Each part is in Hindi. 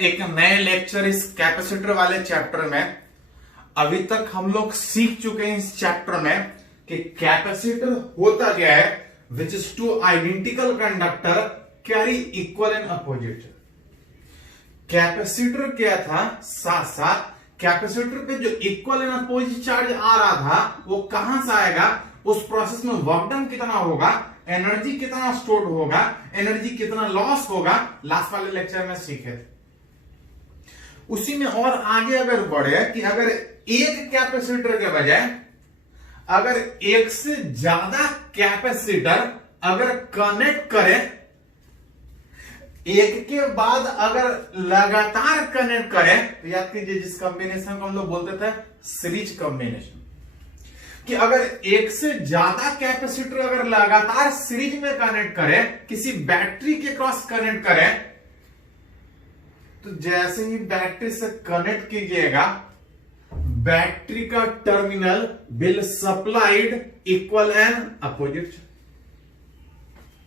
एक नए लेक्चर इस कैपेसिटर वाले चैप्टर में। अभी तक हम लोग सीख चुके हैं इस चैप्टर में कि कैपेसिटर होता क्या है, which is two identical conductor carry equal and opposite. Capacitor क्या था, साथ साथ कैपेसिटर पे जो इक्वल एंड अपोजिट चार्ज आ रहा था वो कहां से आएगा, उस प्रोसेस में वर्क डन कितना होगा, एनर्जी कितना स्टोर होगा, एनर्जी कितना लॉस होगा, लास्ट वाले लेक्चर में सीखे थे। उसी में और आगे अगर बढ़े कि अगर एक कैपेसिटर के बजाय अगर एक से ज्यादा कैपेसिटर अगर कनेक्ट करें, एक के बाद अगर लगातार कनेक्ट करें, तो याद कीजिए जिस कॉम्बिनेशन को हम लोग बोलते थे सीरीज कॉम्बिनेशन, कि अगर एक से ज्यादा कैपेसिटर अगर लगातार सीरीज में कनेक्ट करें, किसी बैटरी के क्रॉस कनेक्ट करें, तो जैसे ही बैटरी से कनेक्ट कीजिएगा, बैटरी का terminal will supplied equal and opposite.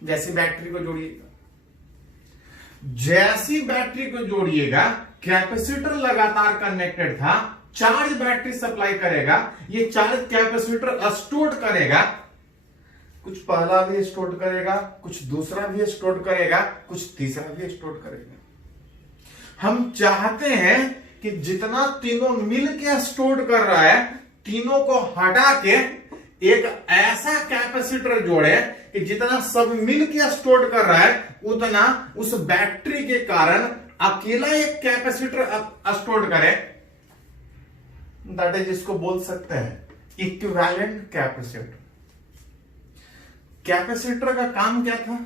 जैसे बैटरी को जोड़िएगा, जैसी बैटरी को जोड़िएगा, कैपेसिटर लगातार कनेक्टेड था, चार्ज बैटरी सप्लाई करेगा, ये चार्ज कैपेसिटर स्टोर करेगा, कुछ पहला भी स्टोर करेगा, कुछ दूसरा भी स्टोर करेगा, कुछ तीसरा भी स्टोर करेगा। हम चाहते हैं कि जितना तीनों मिल के स्टोर कर रहा है, तीनों को हटा के एक ऐसा कैपेसिटर जोड़े कि जितना सब मिल के स्टोर कर रहा है उतना उस बैटरी के कारण अकेला एक कैपेसिटर स्टोर करे। दैट इज जिसको बोल सकते हैं इक्विवेलेंट कैपेसिटर। कैपेसिटर का काम क्या था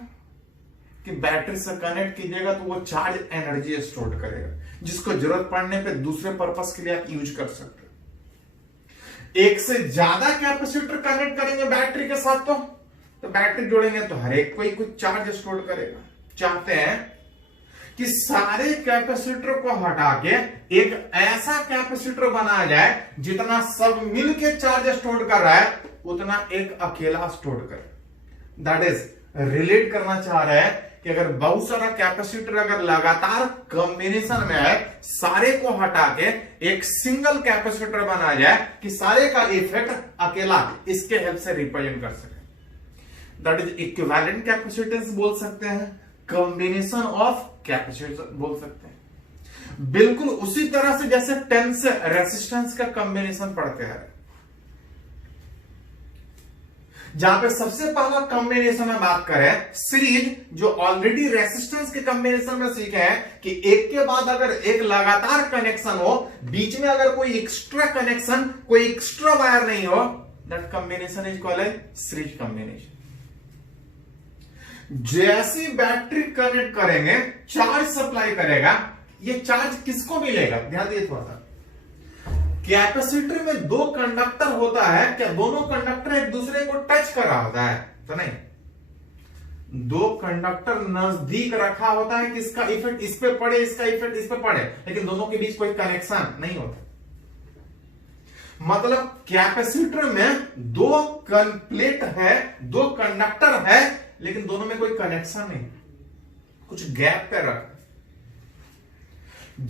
कि बैटरी से कनेक्ट कीजिएगा तो वो चार्ज एनर्जी स्टोर करेगा, जिसको जरूरत पड़ने पे दूसरे पर्पस के लिए आप यूज कर सकते हो। एक से ज्यादा कैपेसिटर कनेक्ट करेंगे बैटरी के साथ तो बैटरी जोड़ेंगे तो हर एक कोई कुछ चार्ज स्टोर करेगा। चाहते हैं कि सारे कैपेसिटर को हटा के एक ऐसा कैपेसिटर बनाया जाए जितना सब मिलके चार्ज स्टोर कर रहा है उतना एक अकेला स्टोर करे। दैट इज रिलेट करना चाह रहा है कि अगर बहुत सारा कैपेसिटर अगर लगातार कॉम्बिनेशन में है, सारे को हटा के एक सिंगल कैपेसिटर बनाया जाए कि सारे का इफेक्ट अकेला इसके हेल्प से रिप्रेजेंट कर सके। दैट इज इक्विवेलेंट कैपेसिटेंस बोल सकते हैं, कॉम्बिनेशन ऑफ कैपेसिटर बोल सकते हैं। बिल्कुल उसी तरह से जैसे टेंस रेसिस्टेंस का कॉम्बिनेशन पढ़ते हैं, जहां पे सबसे पहला कॉम्बिनेशन में बात करें सीरीज, जो ऑलरेडी रेसिस्टेंस के कॉम्बिनेशन में सीखे हैं कि एक के बाद अगर एक लगातार कनेक्शन हो, बीच में अगर कोई एक्स्ट्रा कनेक्शन, कोई एक्स्ट्रा वायर नहीं हो, that combination is called as series combination. जैसी बैटरी कनेक्ट करेंगे, चार्ज सप्लाई करेगा, ये चार्ज किसको मिलेगा, ध्यान दिए थोड़ा सा। कैपेसिटर में दो कंडक्टर होता है, क्या दोनों कंडक्टर एक दूसरे को टच कर रहा होता है? तो नहीं, दो कंडक्टर नजदीक रखा होता है कि इसका इफेक्ट इस पे पड़े, इसका इफेक्ट इस पे पड़े, लेकिन दोनों के बीच कोई कनेक्शन नहीं होता। मतलब कैपेसिटर में दो प्लेट है, दो कंडक्टर है, लेकिन दोनों में कोई कनेक्शन नहीं, कुछ गैप पे रख।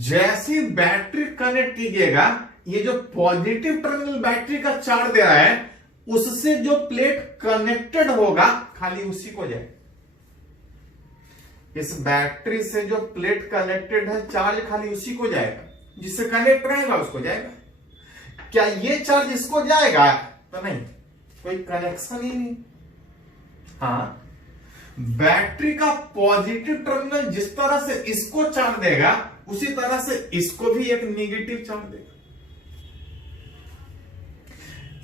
जैसी बैटरी कनेक्ट कीजिएगा, ये जो पॉजिटिव टर्मिनल बैटरी का चार्ज दे रहा है, उससे जो प्लेट कनेक्टेड होगा खाली उसी को जाए। इस बैटरी से जो प्लेट कनेक्टेड है, चार्ज खाली उसी को जाएगा, जिससे कनेक्ट रहेगा उसको जाएगा। क्या ये चार्ज इसको जाएगा? तो नहीं, कोई कनेक्शन ही नहीं। हाँ, बैटरी का पॉजिटिव टर्मिनल जिस तरह से इसको चार्ज देगा, उसी तरह से इसको भी एक नेगेटिव चार्ज देगा।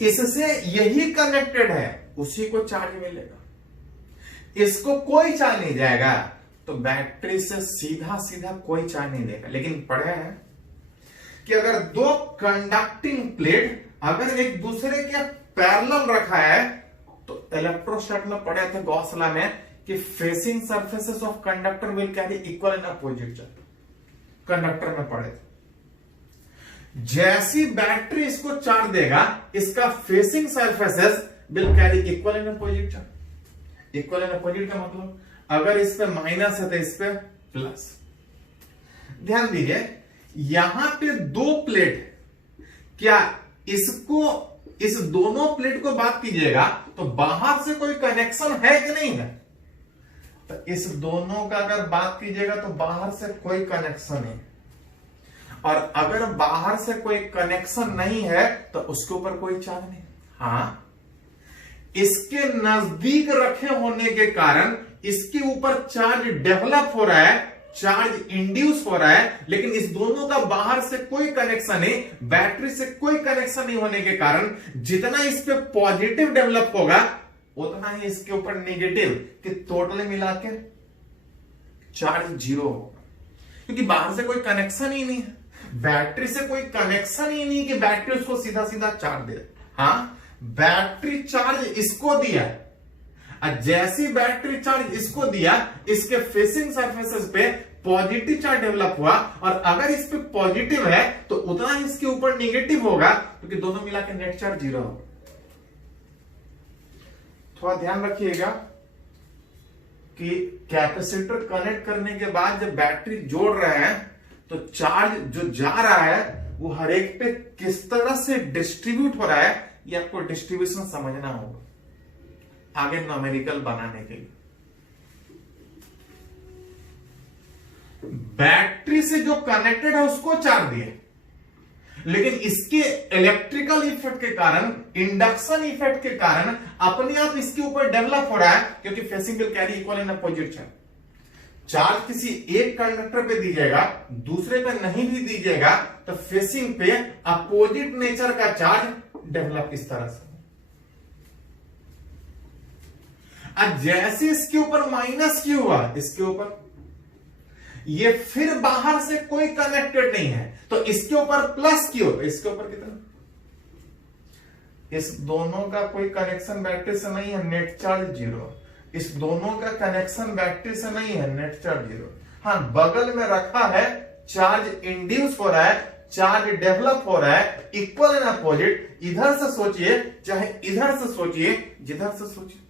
इससे यही कनेक्टेड है, उसी को चार्ज मिलेगा, इसको कोई चार्ज नहीं जाएगा, तो बैटरी से सीधा सीधा कोई चार्ज नहीं देगा। लेकिन पढ़े हैं कि अगर दो कंडक्टिंग प्लेट अगर एक दूसरे के पैरेलल रखा है, तो इलेक्ट्रोस्टैटिक में पढ़े थे गॉस लॉ में कि facing surfaces of conductor will carry equal and opposite charge, conductor में पढ़े थे। जैसी बैटरी इसको चार्ज देगा, इसका facing surfaces will carry equal and opposite charge. Equal and opposite का मतलब अगर इस पे माइनस है तो इस पे प्लस। ध्यान दीजिए, यहां पे दो प्लेट, क्या इसको, इस दोनों प्लेट को बात कीजिएगा तो बाहर से कोई कनेक्शन है कि नहीं है? तो इस दोनों का अगर बात कीजिएगा तो बाहर से कोई कनेक्शन नहीं, और अगर बाहर से कोई कनेक्शन नहीं है तो उसके ऊपर कोई चार्ज नहीं। हाँ, इसके नजदीक रखे होने के कारण इसके ऊपर चार्ज डेवलप हो रहा है, चार्ज इंड्यूस हो रहा है, लेकिन इस दोनों का बाहर से कोई कनेक्शन नहीं, बैटरी से कोई कनेक्शन नहीं होने के कारण जितना इस पे पॉजिटिव डेवलप होगा उतना ही इसके ऊपर नेगेटिव, कि टोटल मिला के चार्ज जीरो होगा, क्योंकि बाहर से कोई कनेक्शन ही नहीं है, बैटरी से कोई कनेक्शन ही नहीं कि बैटरी उसको सीधा सीधा चार्ज दे। हाँ, बैटरी चार्ज इसको दिया, जैसी बैटरी चार्ज इसको दिया, इसके फेसिंग सरफेसेस पे पॉजिटिव चार्ज डेवलप हुआ, और अगर इस पे पॉजिटिव है तो उतना ही इसके ऊपर नेगेटिव होगा, क्योंकि दोनों मिला के नेट चार्ज जीरो होगा। थोड़ा ध्यान रखिएगा कि कैपेसिटर कनेक्ट करने के बाद जब बैटरी जोड़ रहे हैं तो चार्ज जो जा रहा है वो हर एक पे किस तरह से डिस्ट्रीब्यूट हो रहा है, ये आपको डिस्ट्रीब्यूशन समझना होगा आगे न्यूमेरिकल बनाने के लिए। बैटरी से जो कनेक्टेड है उसको चार्ज दिए, लेकिन इसके इलेक्ट्रिकल इफेक्ट के कारण, इंडक्शन इफेक्ट के कारण अपने आप इसके ऊपर डेवलप हो रहा है, क्योंकि facing will carry equal in opposite charge. Charge किसी एक कंडक्टर पे दीजिएगा, दूसरे पे नहीं भी दीजिएगा, तो फेसिंग पे अपोजिट नेचर का चार्ज डेवलप इस तरह से। अब जैसे इसके ऊपर माइनस क्यू हुआ, इसके ऊपर ये फिर बाहर से कोई कनेक्टेड नहीं है, तो इसके ऊपर प्लस क्यू, इसके ऊपर कितना, इस दोनों का कोई कनेक्शन बैटरी से नहीं है, नेट चार्ज जीरो। इस दोनों का कनेक्शन बैटरी से नहीं है, नेट चार्ज जीरो। हाँ, बगल में रखा है, चार्ज इंड्यूस हो रहा है, चार्ज डेवलप हो रहा है, इक्वल एंड अपोजिट। इधर से सोचिए चाहे इधर से सोचिए, जिधर से सोचिए,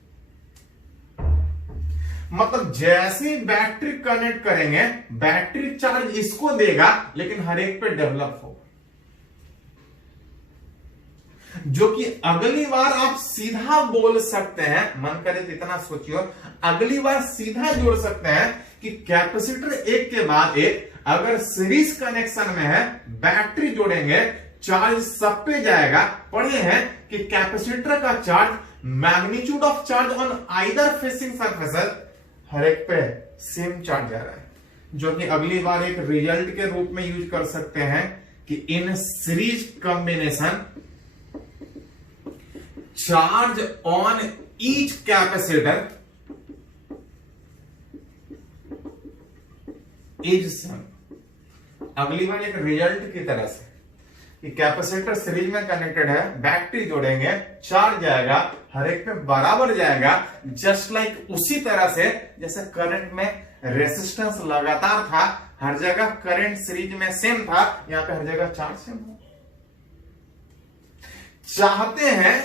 मतलब जैसे बैटरी कनेक्ट करेंगे बैटरी चार्ज इसको देगा, लेकिन हर एक पे डेवलप होगा, जो कि अगली बार आप सीधा बोल सकते हैं, मन करे तो इतना सोचिए, अगली बार सीधा जोड़ सकते हैं कि कैपेसिटर एक के बाद एक अगर सीरीज कनेक्शन में है, बैटरी जोड़ेंगे, चार्ज सब पे जाएगा। पढ़े हैं कि कैपेसिटर का charge, magnitude of charge on either facing surfaces, हर एक पे सेम चार्ज जा रहा है, जो कि अगली बार एक रिजल्ट के रूप में यूज कर सकते हैं कि इन series combination charge on each capacitor is same. अगली बार एक रिजल्ट की तरह से कि कैपेसिटर सीरीज में कनेक्टेड है, बैटरी जोड़ेंगे, चार्ज जाएगा, हर एक पे बराबर जाएगा, जस्ट लाइक उसी तरह से जैसे करंट में रेजिस्टेंस लगातार था, हर जगह करंट सीरीज में सेम था, यहां पे हर जगह चार्ज सेम हो। चाहते हैं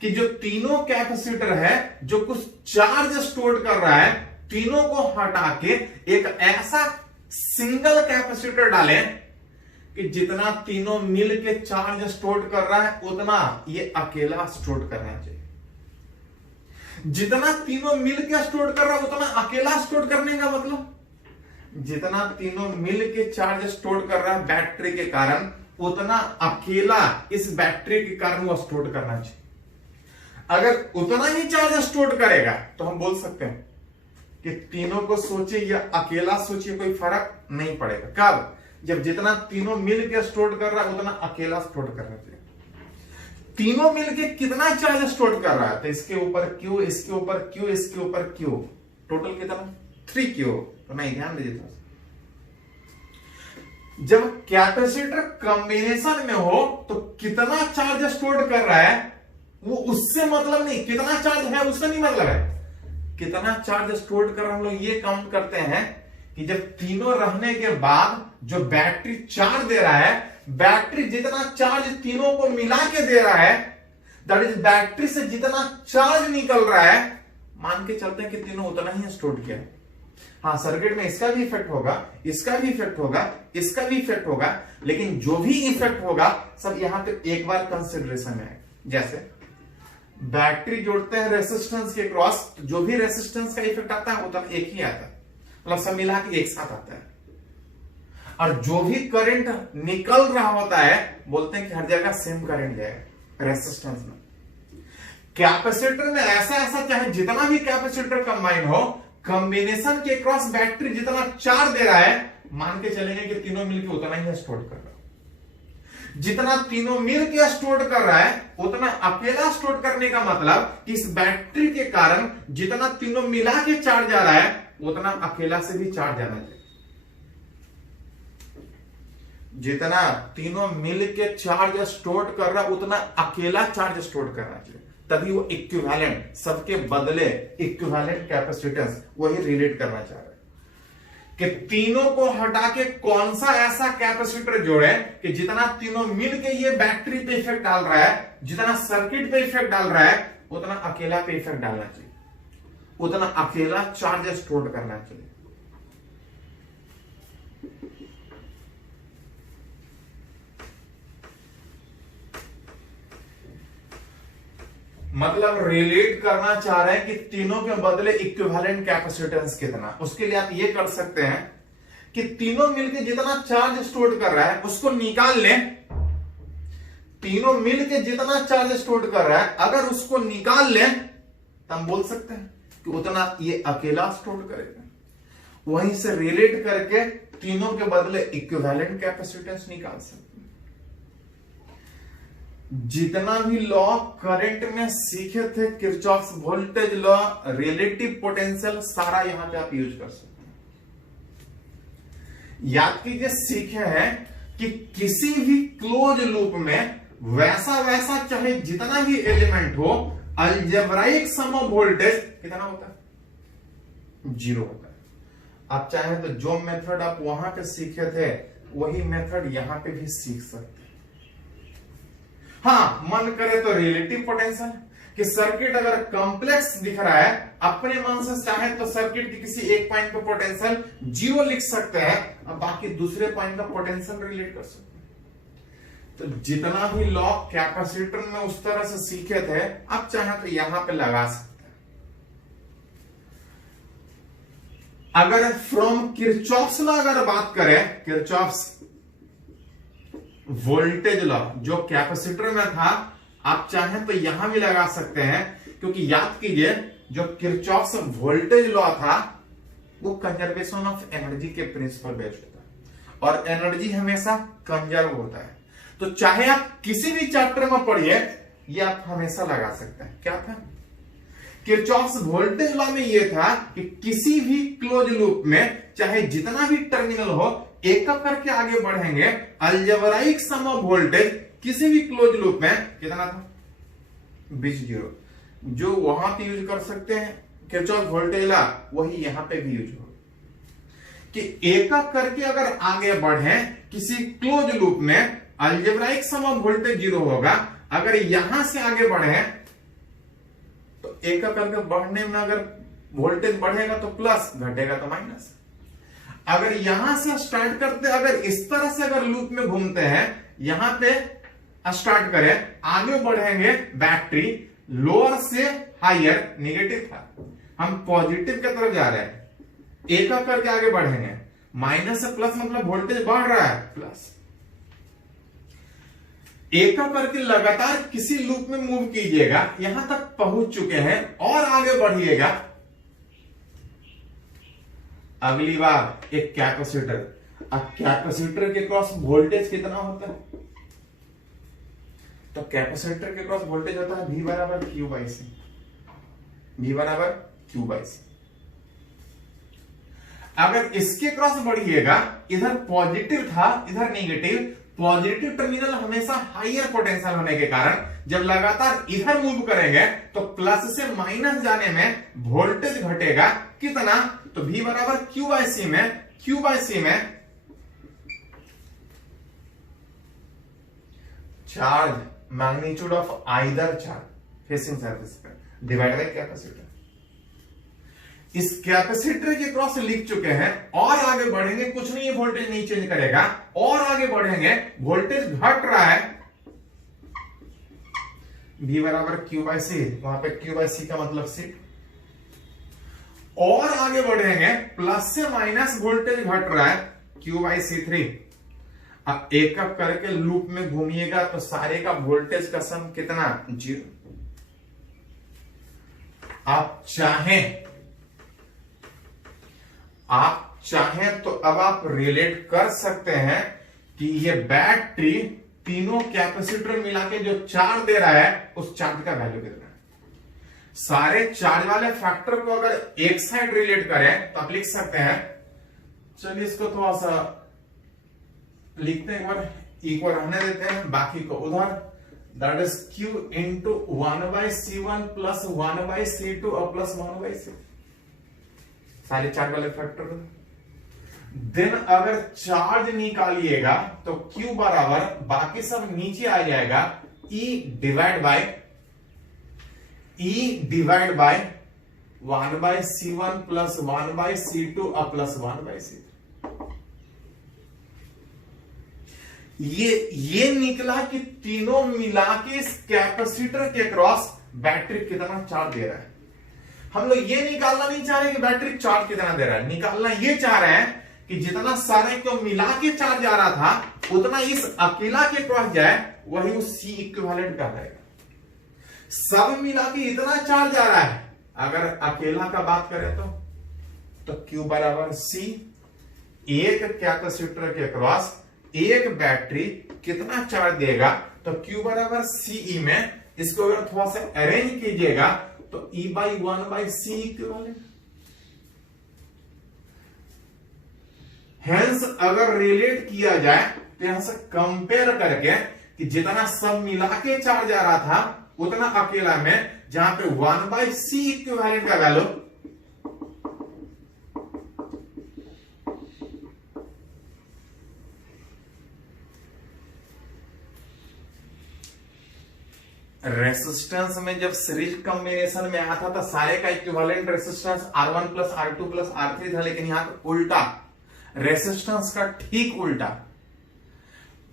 कि जो तीनों कैपेसिटर है जो कुछ चार्ज स्टोर कर रहा है, तीनों को हटा के एक ऐसा सिंगल कैपेसिटर डालें कि जितना तीनों मिल के चार्ज स्टोर कर रहा है उतना ये अकेला स्टोर करना चाहिए। जितना तीनों मिल के स्टोर कर रहा है उतना अकेला स्टोर करने का मतलब, जितना तीनों मिल के चार्ज स्टोर कर रहा है बैटरी के कारण, उतना अकेला इस बैटरी के कारण वो स्टोर करना चाहिए। अगर उतना ही चार्ज स्टोर करेगा तो हम बोल सकते हैं कि तीनों को सोचिए या अकेला सोचिए, कोई फर्क नहीं पड़ेगा। कब? जब जितना तीनों मिल के स्टोर कर रहा है उतना अकेला स्टोर करना चाहिए। तीनों मिलके कितना चार्ज स्टोर कर रहा है, तो इसके ऊपर क्यू, इसके ऊपर क्यू, इसके ऊपर क्यू, टोटल कितना? 3 क्यू। तो नहीं, ध्यान दीजिए, जब कैपेसिटर कॉम्बिनेशन में हो तो कितना चार्ज स्टोर कर रहा है वो उससे मतलब नहीं, कितना चार्ज है उससे नहीं मतलब है, कितना चार्ज स्टोर कर रहा है हम लोग ये काउंट करते हैं कि जब तीनों रहने के बाद जो बैटरी चार्ज दे रहा है, बैटरी जितना चार्ज तीनों को मिला के दे रहा है, दैट इज बैटरी से जितना चार्ज निकल रहा है, मान के चलते हैं कि तीनों उतना ही स्टोर किया। हाँ, सर्किट में इसका भी इफेक्ट होगा, इसका भी इफेक्ट होगा, इसका भी इफेक्ट होगा, लेकिन जो भी इफेक्ट होगा सब यहां पे एक बार कंसिडरेशन में आएगा। जैसे बैटरी जोड़ते हैं रेसिस्टेंस के क्रॉस, तो जो भी रेसिस्टेंस का इफेक्ट आता है वो तो एक ही आता है, मतलब सब मिला के एक साथ आता है। और जो भी करंट निकल रहा होता है बोलते हैं कि हर जगह सेम करंट जाएगा रेसिस्टेंस में। कैपेसिटर में ऐसा ऐसा चाहे जितना भी कैपेसिटर कंबाइन हो, कॉम्बिनेशन के क्रॉस बैटरी जितना चार्ज दे रहा है, मान के चलेंगे कि तीनों मिलकर उतना ही स्टोर कर रहा है। जितना तीनों मिलकर स्टोर कर रहा है उतना अकेला स्टोर करने का मतलब कि इस बैटरी के कारण जितना तीनों मिला के चार्ज जा रहा है उतना अकेला से भी चार्ज जाना चाहिए। जितना तीनों मिल के चार्ज स्टोर कर रहा है उतना अकेला चार्ज स्टोर करना चाहिए, तभी वो इक्विवेलेंट, सबके बदले इक्विवेलेंट कैपेसिटेंस वही रिलेट करना चाह रहा है कि तीनों को हटा के कौन सा ऐसा कैपेसिटर जोड़े कि जितना तीनों मिल के ये बैटरी पे इफेक्ट डाल रहा है, जितना सर्किट पे इफेक्ट डाल रहा है उतना अकेला पे इफेक्ट डालना चाहिए, उतना अकेला चार्ज स्टोर करना चाहिए। मतलब रिलेट करना चाह रहे हैं कि तीनों के बदले इक्विवेलेंट कैपेसिटेंस कितना। उसके लिए आप ये कर सकते हैं कि तीनों मिलके जितना चार्ज स्टोर कर रहा है उसको निकाल लें। तीनों मिलके जितना चार्ज स्टोर कर रहा है अगर उसको निकाल लें तो हम बोल सकते हैं कि उतना ये अकेला स्टोर करेगा। वहीं से रिलेट करके तीनों के बदले इक्विवेलेंट कैपेसिटेंस निकाल सकते हैं। जितना भी लॉ करंट में सीखे थे, Kirchhoff's voltage law, relative potential, सारा यहां पे आप यूज कर सकते हैं। याद कीजिए, सीखे हैं कि किसी भी क्लोज लूप में वैसा वैसा चाहे जितना भी एलिमेंट हो, अलजेब्राइक सम ऑफ वोल्टेज कितना होता है? 0 होता है। आप चाहे तो जो मेथड आप वहां पे सीखे थे वही मेथड यहां पे भी सीख सकते हैं। हाँ, मन करे तो रिलेटिव पोटेंशियल कि सर्किट अगर कॉम्प्लेक्स दिख रहा है, अपने मन से चाहे तो सर्किट की किसी एक पॉइंट पे पोटेंशियल 0 लिख सकते हैं और बाकी दूसरे पॉइंट का पोटेंशियल रिलेट कर सकते हैं। तो जितना भी लॉ कैपेसिटर में उस तरह से सीखे थे, आप चाहे तो यहां पे लगा सकते हैं। अगर फ्रॉम किरचॉफ्स लॉ अगर बात करें, किरचॉफ्स वोल्टेज लॉ जो कैपेसिटर में था, आप चाहें तो यहां भी लगा सकते हैं, क्योंकि याद कीजिए जो किरचॉफ्स वोल्टेज लॉ था वो कंजर्वेशन ऑफ एनर्जी के प्रिंसिपल बेस्ड था और एनर्जी हमेशा कंजर्व होता है। तो चाहे आप किसी भी चैप्टर में पढ़िए, ये आप हमेशा लगा सकते हैं। क्या था? किरचॉफ्स वोल्टेज लॉ में यह था कि किसी भी क्लोज लूप में चाहे जितना भी टर्मिनल हो, एक करके आगे बढ़ेंगे, अलजेब्राइक सम ऑफ वोल्टेज किसी भी क्लोज लूप में कितना था? 0। जो वहां पे यूज कर सकते हैं किरचॉफ वोल्टेज लॉ, वही यहां पे भी यूज हो कि एक करके अगर आगे बढ़े किसी क्लोज लूप में, अलजेब्राइक सम ऑफ वोल्टेज 0 होगा। अगर यहां से आगे बढ़े तो एक करके बढ़ने में अगर वोल्टेज बढ़ेगा तो प्लस, घटेगा तो माइनस। अगर यहां से स्टार्ट करते, अगर इस तरह से अगर लूप में घूमते हैं, यहां पे स्टार्ट करें, आगे बढ़ेंगे, बैटरी लोअर से हायर नेगेटिव था, हम पॉजिटिव की तरफ जा रहे हैं, एक करके आगे बढ़ेंगे, माइनस से प्लस मतलब वोल्टेज बढ़ रहा है, प्लस। एक करके लगातार किसी लूप में मूव कीजिएगा, यहां तक पहुंच चुके हैं और आगे बढ़िएगा। अगली बार एक कैपेसिटर, अब कैपेसिटर के क्रॉस वोल्टेज कितना होता है? तो कैपेसिटर के क्रॉस वोल्टेज होता है V बराबर Q बाई C, V बराबर Q बाई C। अगर इसके क्रॉस बढ़िएगा, इधर पॉजिटिव था इधर नेगेटिव, पॉजिटिव टर्मिनल हमेशा हायर पोटेंशियल होने के कारण जब लगातार इधर मूव करेंगे तो प्लस से माइनस जाने में वोल्टेज घटेगा कितना? तो V बराबर Q बाई C में, Q बाई C में charge magnitude of either charge facing surface पे डिवाइड बाय कैपेसिटर। इस कैपेसिटर के क्रॉस लिख चुके हैं और आगे बढ़ेंगे, कुछ नहीं, वोल्टेज नहीं चेंज करेगा, और आगे बढ़ेंगे, वोल्टेज घट रहा है, V बराबर Q बाई सी, वहां पे Q बाई सी का मतलब सी, और आगे बढ़ेंगे, प्लस से माइनस वोल्टेज घट रहा है, Q बाई सी 3। अब एक एक करके लूप में घूमिएगा तो सारे का वोल्टेज का सम कितना, 0। आप चाहें तो अब आप रिलेट कर सकते हैं कि ये बैटरी तीनों कैपेसिटर मिला के जो चार्ज दे रहा है उस चार्ज का वैल्यू कितना है। सारे चार्ज वाले फैक्टर को अगर एक साइड रिलेट करें तो आप लिख सकते हैं, चलिए इसको थोड़ा सा लिखते हैं, एक बार इक्वल रहने देते हैं, बाकी को उधर, that is Q into 1/C1 plus 1/C2 और प्लस 1/C, सारे चार्ज वाले फैक्टर। देन अगर चार्ज निकालिएगा तो Q बराबर बाकी सब नीचे आ जाएगा, E divide by 1/C1 plus 1/C2 और प्लस 1/C3। ये निकला कि तीनों मिला के इस कैपेसिटर के क्रॉस बैटरी कितना चार्ज दे रहा है। हम लोग ये निकालना नहीं चाह रहे कि बैटरी चार्ज कितना दे रहा है, निकालना ये चाह रहे हैं कि जितना सारे को मिला के चार्ज जा रहा था उतना इस अकेला के क्रॉस जाए, वही वो C इक्विवेलेंट का रहेगा। सब मिला के इतना चार्ज जा रहा है, अगर अकेला का बात करें तो Q बराबर C, एक कैपेसिटर के क्रॉस एक बैटरी कितना चार्ज देगा, तो Q बराबर CE में इसको अगर थोड़ा सा अरेंज कीजिएगा तो E by 1/C equivalent. Hence अगर रिलेट किया जाए तो यहां से कंपेयर करके कि जितना सब मिला के चार्ज आ रहा था उतना अकेला में, जहां पे 1/C इक्विवेलेंट का वैल्यू रेसिस्टेंस में जब सीरीज कॉम्बिनेशन में आया था तो सारे का equivalent resistance R1 plus R2 plus R3 था, लेकिन यहां पे उल्टा, रेसिस्टेंस का ठीक उल्टा।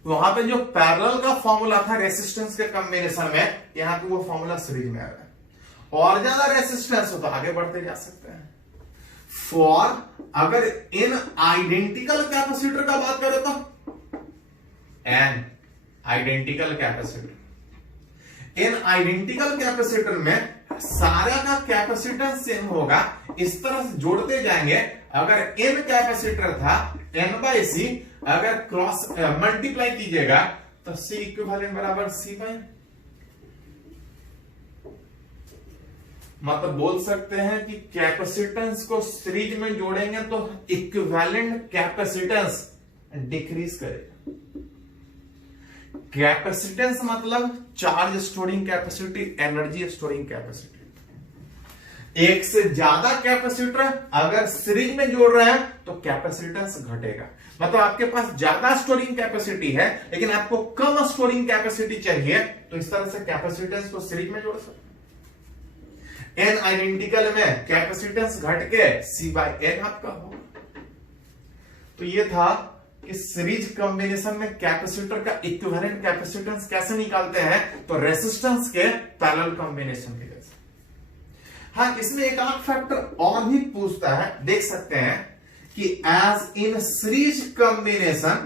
वहां पे जो पैरेलल का फॉर्मूला था रेसिस्टेंस के कॉम्बिनेशन में, यहां पे वो फॉर्मूला सीरीज में आ रहा है। और ज्यादा रेसिस्टेंस हो तो आगे बढ़ते जा सकते हैं। फॉर अगर इन आइडेंटिकल कैपेसिटर का बात करें तो एन आइडेंटिकल कैपेसिटर, इन आइडेंटिकल कैपेसिटर में सारा का कैपेसिटेंस सेम होगा, इस तरह से जोड़ते जाएंगे। अगर n कैपेसिटर था n/C, अगर क्रॉस मल्टीप्लाई कीजिएगा तो C इक्विवेलेंट बराबर C बाई, मतलब बोल सकते हैं कि कैपेसिटेंस को सीरीज में जोड़ेंगे तो इक्विवेलेंट कैपेसिटेंस डिक्रीज करेगा। कैपेसिटेंस मतलब charge storing capacity, energy storing capacity. एक से ज्यादा कैपेसिटर अगर सीरीज में जोड़ रहे हैं तो कैपेसिटेंस घटेगा, मतलब आपके पास ज्यादा स्टोरिंग कैपेसिटी है लेकिन आपको कम स्टोरिंग कैपेसिटी चाहिए, तो इस तरह से कैपेसिटेंस को सीरीज में जोड़ सकते हैं। एन आइडेंटिकल में कैपेसिटेंस घट के C बाई एन आपका होगा। तो ये था कि सीरीज कॉम्बिनेशन में कैपेसिटर का इक्विवेलेंट कैपेसिटेंस कैसे निकालते हैं, तो रेसिस्टेंस के पैरेलल कॉम्बिनेशन के जैसे। हाँ, इसमें एक आध फैक्टर और भी पूछता है, देख सकते हैं कि as in series combination,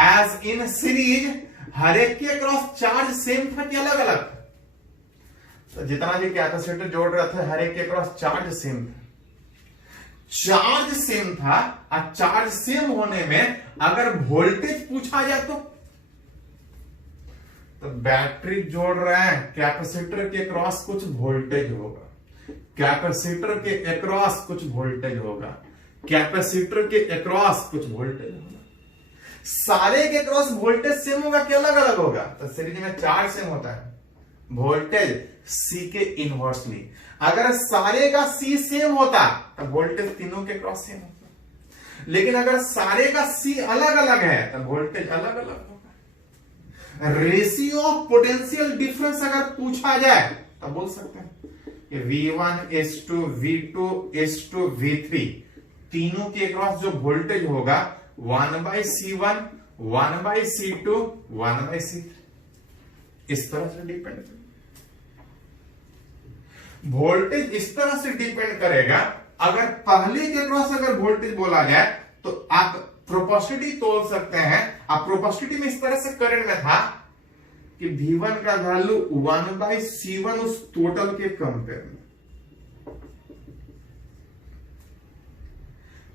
as in series हर एक के क्रॉस चार्ज सेम था कि अलग अलग था, तो जितना भी कैपेसिटर जोड़ रहे थे हर एक के क्रॉस चार्ज सेम था। चार्ज सेम था और चार्ज सेम होने में अगर वोल्टेज पूछा जाए तो बैटरी जोड़ रहे हैं, कैपेसिटर के क्रॉस कुछ वोल्टेज होगा, कैपेसिटर के अक्रॉस कुछ वोल्टेज होगा, कैपेसिटर के अक्रॉस कुछ वोल्टेज होगा। सारे के क्रॉस वोल्टेज सेम होगा कि अलग अलग होगा, तो सीरीज में चार्ज सेम होता है, वोल्टेज C के इनवर्सली। अगर सारे का C सेम होता तो वोल्टेज तीनों के क्रॉस सेम होता, लेकिन अगर सारे का C अलग अलग है तो वोल्टेज अलग अलग होगा। रेशियो ऑफ पोटेंशियल डिफरेंस अगर पूछा जाए तो बोल सकते हैं कि V1 is to V2 is to V3, तीनों के क्रॉस जो वोल्टेज होगा 1/C1, 1/C2, 1/C3, इस तरह से डिपेंड करेगा। वोल्टेज इस तरह से डिपेंड करेगा। अगर पहले के क्रॉस अगर वोल्टेज बोला जाए तो आप प्रोपोर्शनलिटी तोड़ सकते हैं। आप प्रोपोर्शनलिटी में इस तरह से करंट में था कि V1 का वैल्यू 1/C1 उस टोटल के कंपेयर में,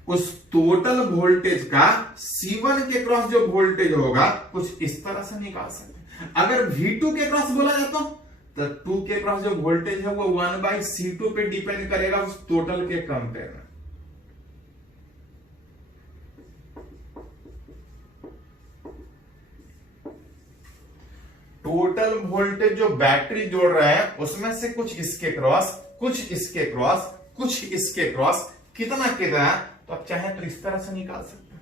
उस टोटल वोल्टेज का C1 के क्रॉस जो वोल्टेज होगा कुछ इस तरह से निकाल सकते हैं। अगर V2 के क्रॉस बोला जाता तो 2 के क्रॉस जो वोल्टेज है वो 1/C2 पे डिपेंड करेगा उस टोटल के कंपेयर में। टोटल वोल्टेज जो बैटरी जोड़ रहे हैं उसमें से कुछ इसके क्रॉस, कुछ इसके क्रॉस, कुछ इसके क्रॉस, कितना कितना, तो आप चाहें तो इस तरह से निकाल सकते हैं।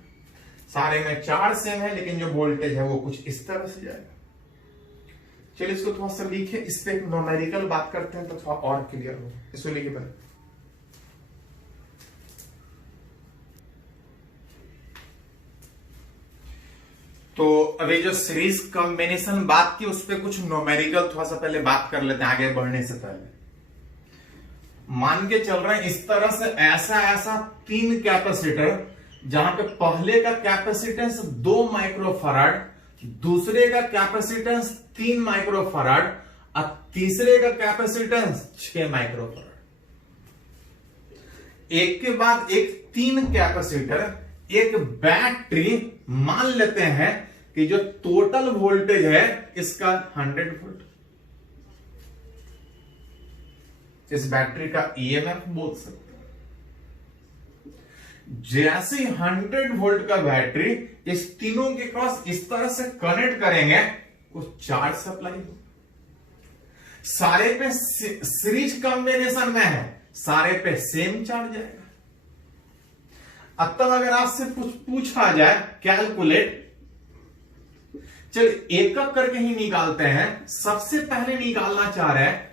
सारे में चार्ज सेम है लेकिन जो वोल्टेज है वो कुछ इस तरह से जाएगा। चलिए इसको थोड़ा सा लिखे, इस पे एक न्यूमेरिकल बात करते हैं तो थोड़ा और क्लियर हो। इसको लिखिए पहले। तो अभी जो सीरीज कॉम्बिनेशन बात की उस पर कुछ न्यूमेरिकल थोड़ा सा पहले बात कर लेते हैं आगे बढ़ने से पहले। मान के चल रहे हैं इस तरह से ऐसा ऐसा 3 कैपेसिटर, जहां पे पहले का कैपेसिटेंस 2 माइक्रोफैराड, दूसरे का कैपेसिटेंस 3 माइक्रोफैराड और तीसरे का कैपेसिटेंस 6 माइक्रोफैराड। एक के बाद एक 3 कैपेसिटर, एक बैटरी। मान लेते हैं कि जो टोटल वोल्टेज है इसका 100 वोल्ट, इस बैटरी का ईएमएफ बोल सकते हैं। जैसे 100 वोल्ट का बैटरी इस तीनों के क्रॉस इस तरह से कनेक्ट करेंगे कुछ चार्ज सप्लाई हो। सारे पे सीरीज कॉम्बिनेशन में है, सारे पे सेम चार्ज जाएगा। अब तक अगर आपसे पूछा जाए कैलकुलेट, चलिए एक एक करके ही निकालते हैं। सबसे पहले निकालना चाह रहे हैं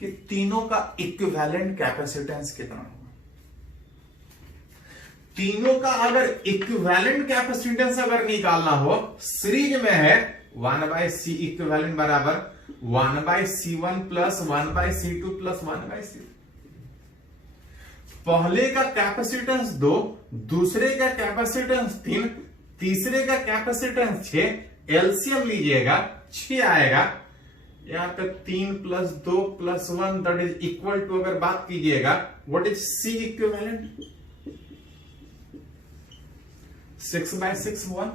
कि तीनों का इक्विवेलेंट कैपेसिटेंस कितना होगा। तीनों का अगर इक्विवेलेंट कैपेसिटेंस अगर निकालना हो, सीरीज में है 1/C इक्विवेलेंट बराबर 1/C1 plus 1/C2 plus 1/C। पहले का कैपेसिटेंस 2, दूसरे का कैपेसिटेंस 3, तीसरे का कैपेसिटेंस 6। एलसीएम लीजिएगा 6 आएगा। यहां पे 3 plus 2 plus 1 that is equal to, अगर बात कीजिएगा what is C equivalent, 6/6 1,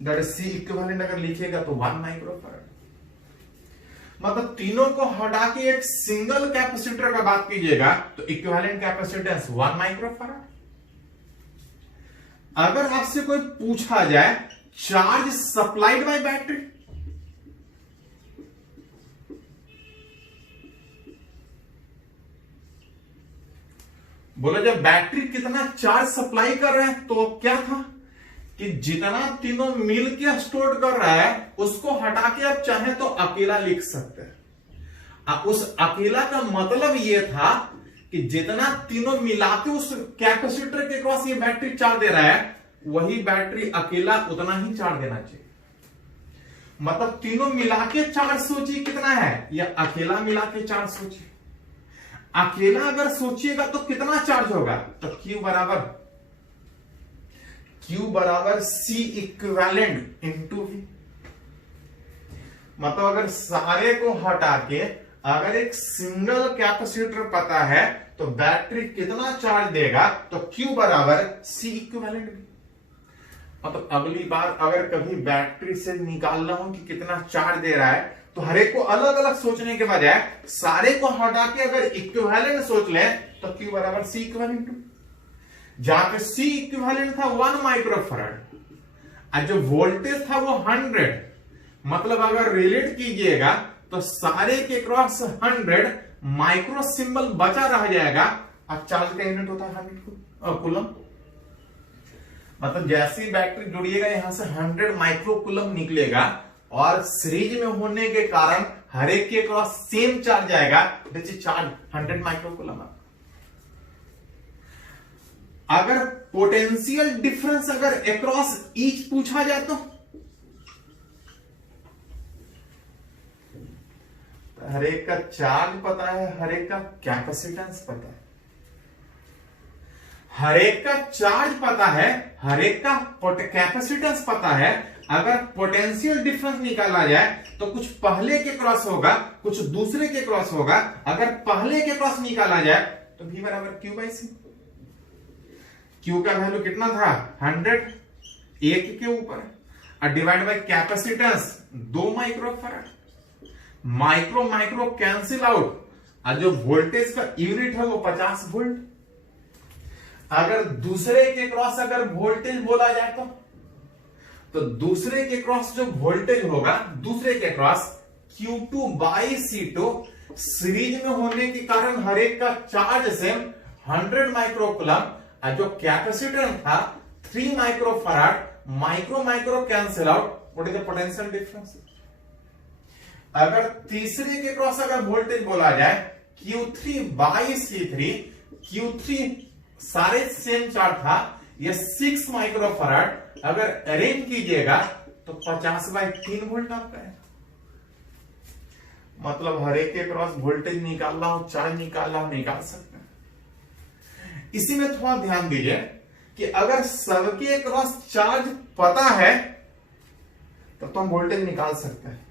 that is C equivalent अगर लिखिएगा तो 1 माइक्रोफैराड। मतलब तीनों को हटा के एक सिंगल कैपेसिटर का बात कीजिएगा तो इक्विवेलेंट कैपेसिटेंस 1 माइक्रोफैराड। अगर आपसे कोई पूछा जाए चार्ज सप्लाइड बाय बैटरी, बोला जब बैटरी कितना चार्ज सप्लाई कर रहे हैं तो क्या था कि जितना तीनों मिल के स्टोर कर रहा है उसको हटा के आप चाहे तो अकेला लिख सकते हैं। उस अकेला का मतलब यह था कि जितना तीनों मिलाते उस कैपेसिटर के क्रॉस ये बैटरी चार्ज दे रहा है, वही बैटरी अकेला उतना ही चार्ज देना चाहिए। मतलब तीनों मिला के चार्ज सोचिए कितना है, या अकेला मिला के चार्ज सोचिए। अकेला अगर सोचिएगा तो कितना चार्ज होगा, तो Q बराबर C इक्विवेलेंट इंटू V। मतलब अगर सारे को हटा के अगर एक सिंगल कैपेसिटर पता है तो बैटरी कितना चार्ज देगा, तो Q बराबर C इक्विवेलेंट। मतलब अगली बार अगर कभी बैटरी से निकालना हो कि कितना चार्ज दे रहा है तो हर एक को अलग अलग सोचने के बजाय सारे को हटा के अगर इक्विवेलेंट सोच लें तो Q बराबर C इक्विवेलेंट। जहां पे C इक्विवेलेंट था 1 माइक्रोफैराड और जो वोल्टेज था वो 100। मतलब अगर रिलेट कीजिएगा तो सारे के क्रॉस 100 माइक्रो सिंबल बचा रह जाएगा और चार्ज का यूनिट होता है 100 कूलम। मतलब जैसे ही बैटरी जुड़िएगा यहां से 100 माइक्रो कूलम निकलेगा और सीरीज में होने के कारण हर एक के क्रॉस सेम चार्ज आएगा, विच इज चार्ज 100 माइक्रोकूलम। अगर पोटेंशियल डिफरेंस अगर अक्रॉस ईच पूछा जाए तो हर एक का चार्ज पता है, हर एक का कैपेसिटेंस पता है, हर एक का चार्ज पता है, हर एक का कैपेसिटेंस पता है। अगर पोटेंशियल डिफरेंस निकाला जाए तो कुछ पहले के क्रॉस होगा, कुछ दूसरे के क्रॉस होगा। अगर पहले के क्रॉस निकाला जाए तो V बराबर Q बाई सी। Q का वैल्यू कितना था 100, एक के ऊपर और divide by capacitance 2 microfarad. Micro micro cancel out और जो वोल्टेज का यूनिट है वो 50 वोल्ट। अगर दूसरे के क्रॉस अगर वोल्टेज बोला जाए तो दूसरे के क्रॉस जो वोल्टेज होगा, दूसरे के cross Q2 by C2 series में होने के कारण हर एक का चार्ज सेम 100 माइक्रोकूलम और जो कैपेसिटर था 3 microfarad. Micro micro cancel out, what is the potential difference. अगर तीसरे के क्रॉस अगर वोल्टेज बोला जाए Q3 बाई C3, Q3 सारे सेम चार्ज था, ये 6 माइक्रोफैराड। अगर अरेंज कीजिएगा तो 50/3 वोल्ट आपका है। मतलब हर एक के क्रॉस वोल्टेज निकालना हो, चार्ज निकालना हो, निकाल सकते हैं। इसी में थोड़ा ध्यान दीजिए कि अगर सबके क्रॉस चार्ज पता है तब तो हम वोल्टेज निकाल सकते हैं।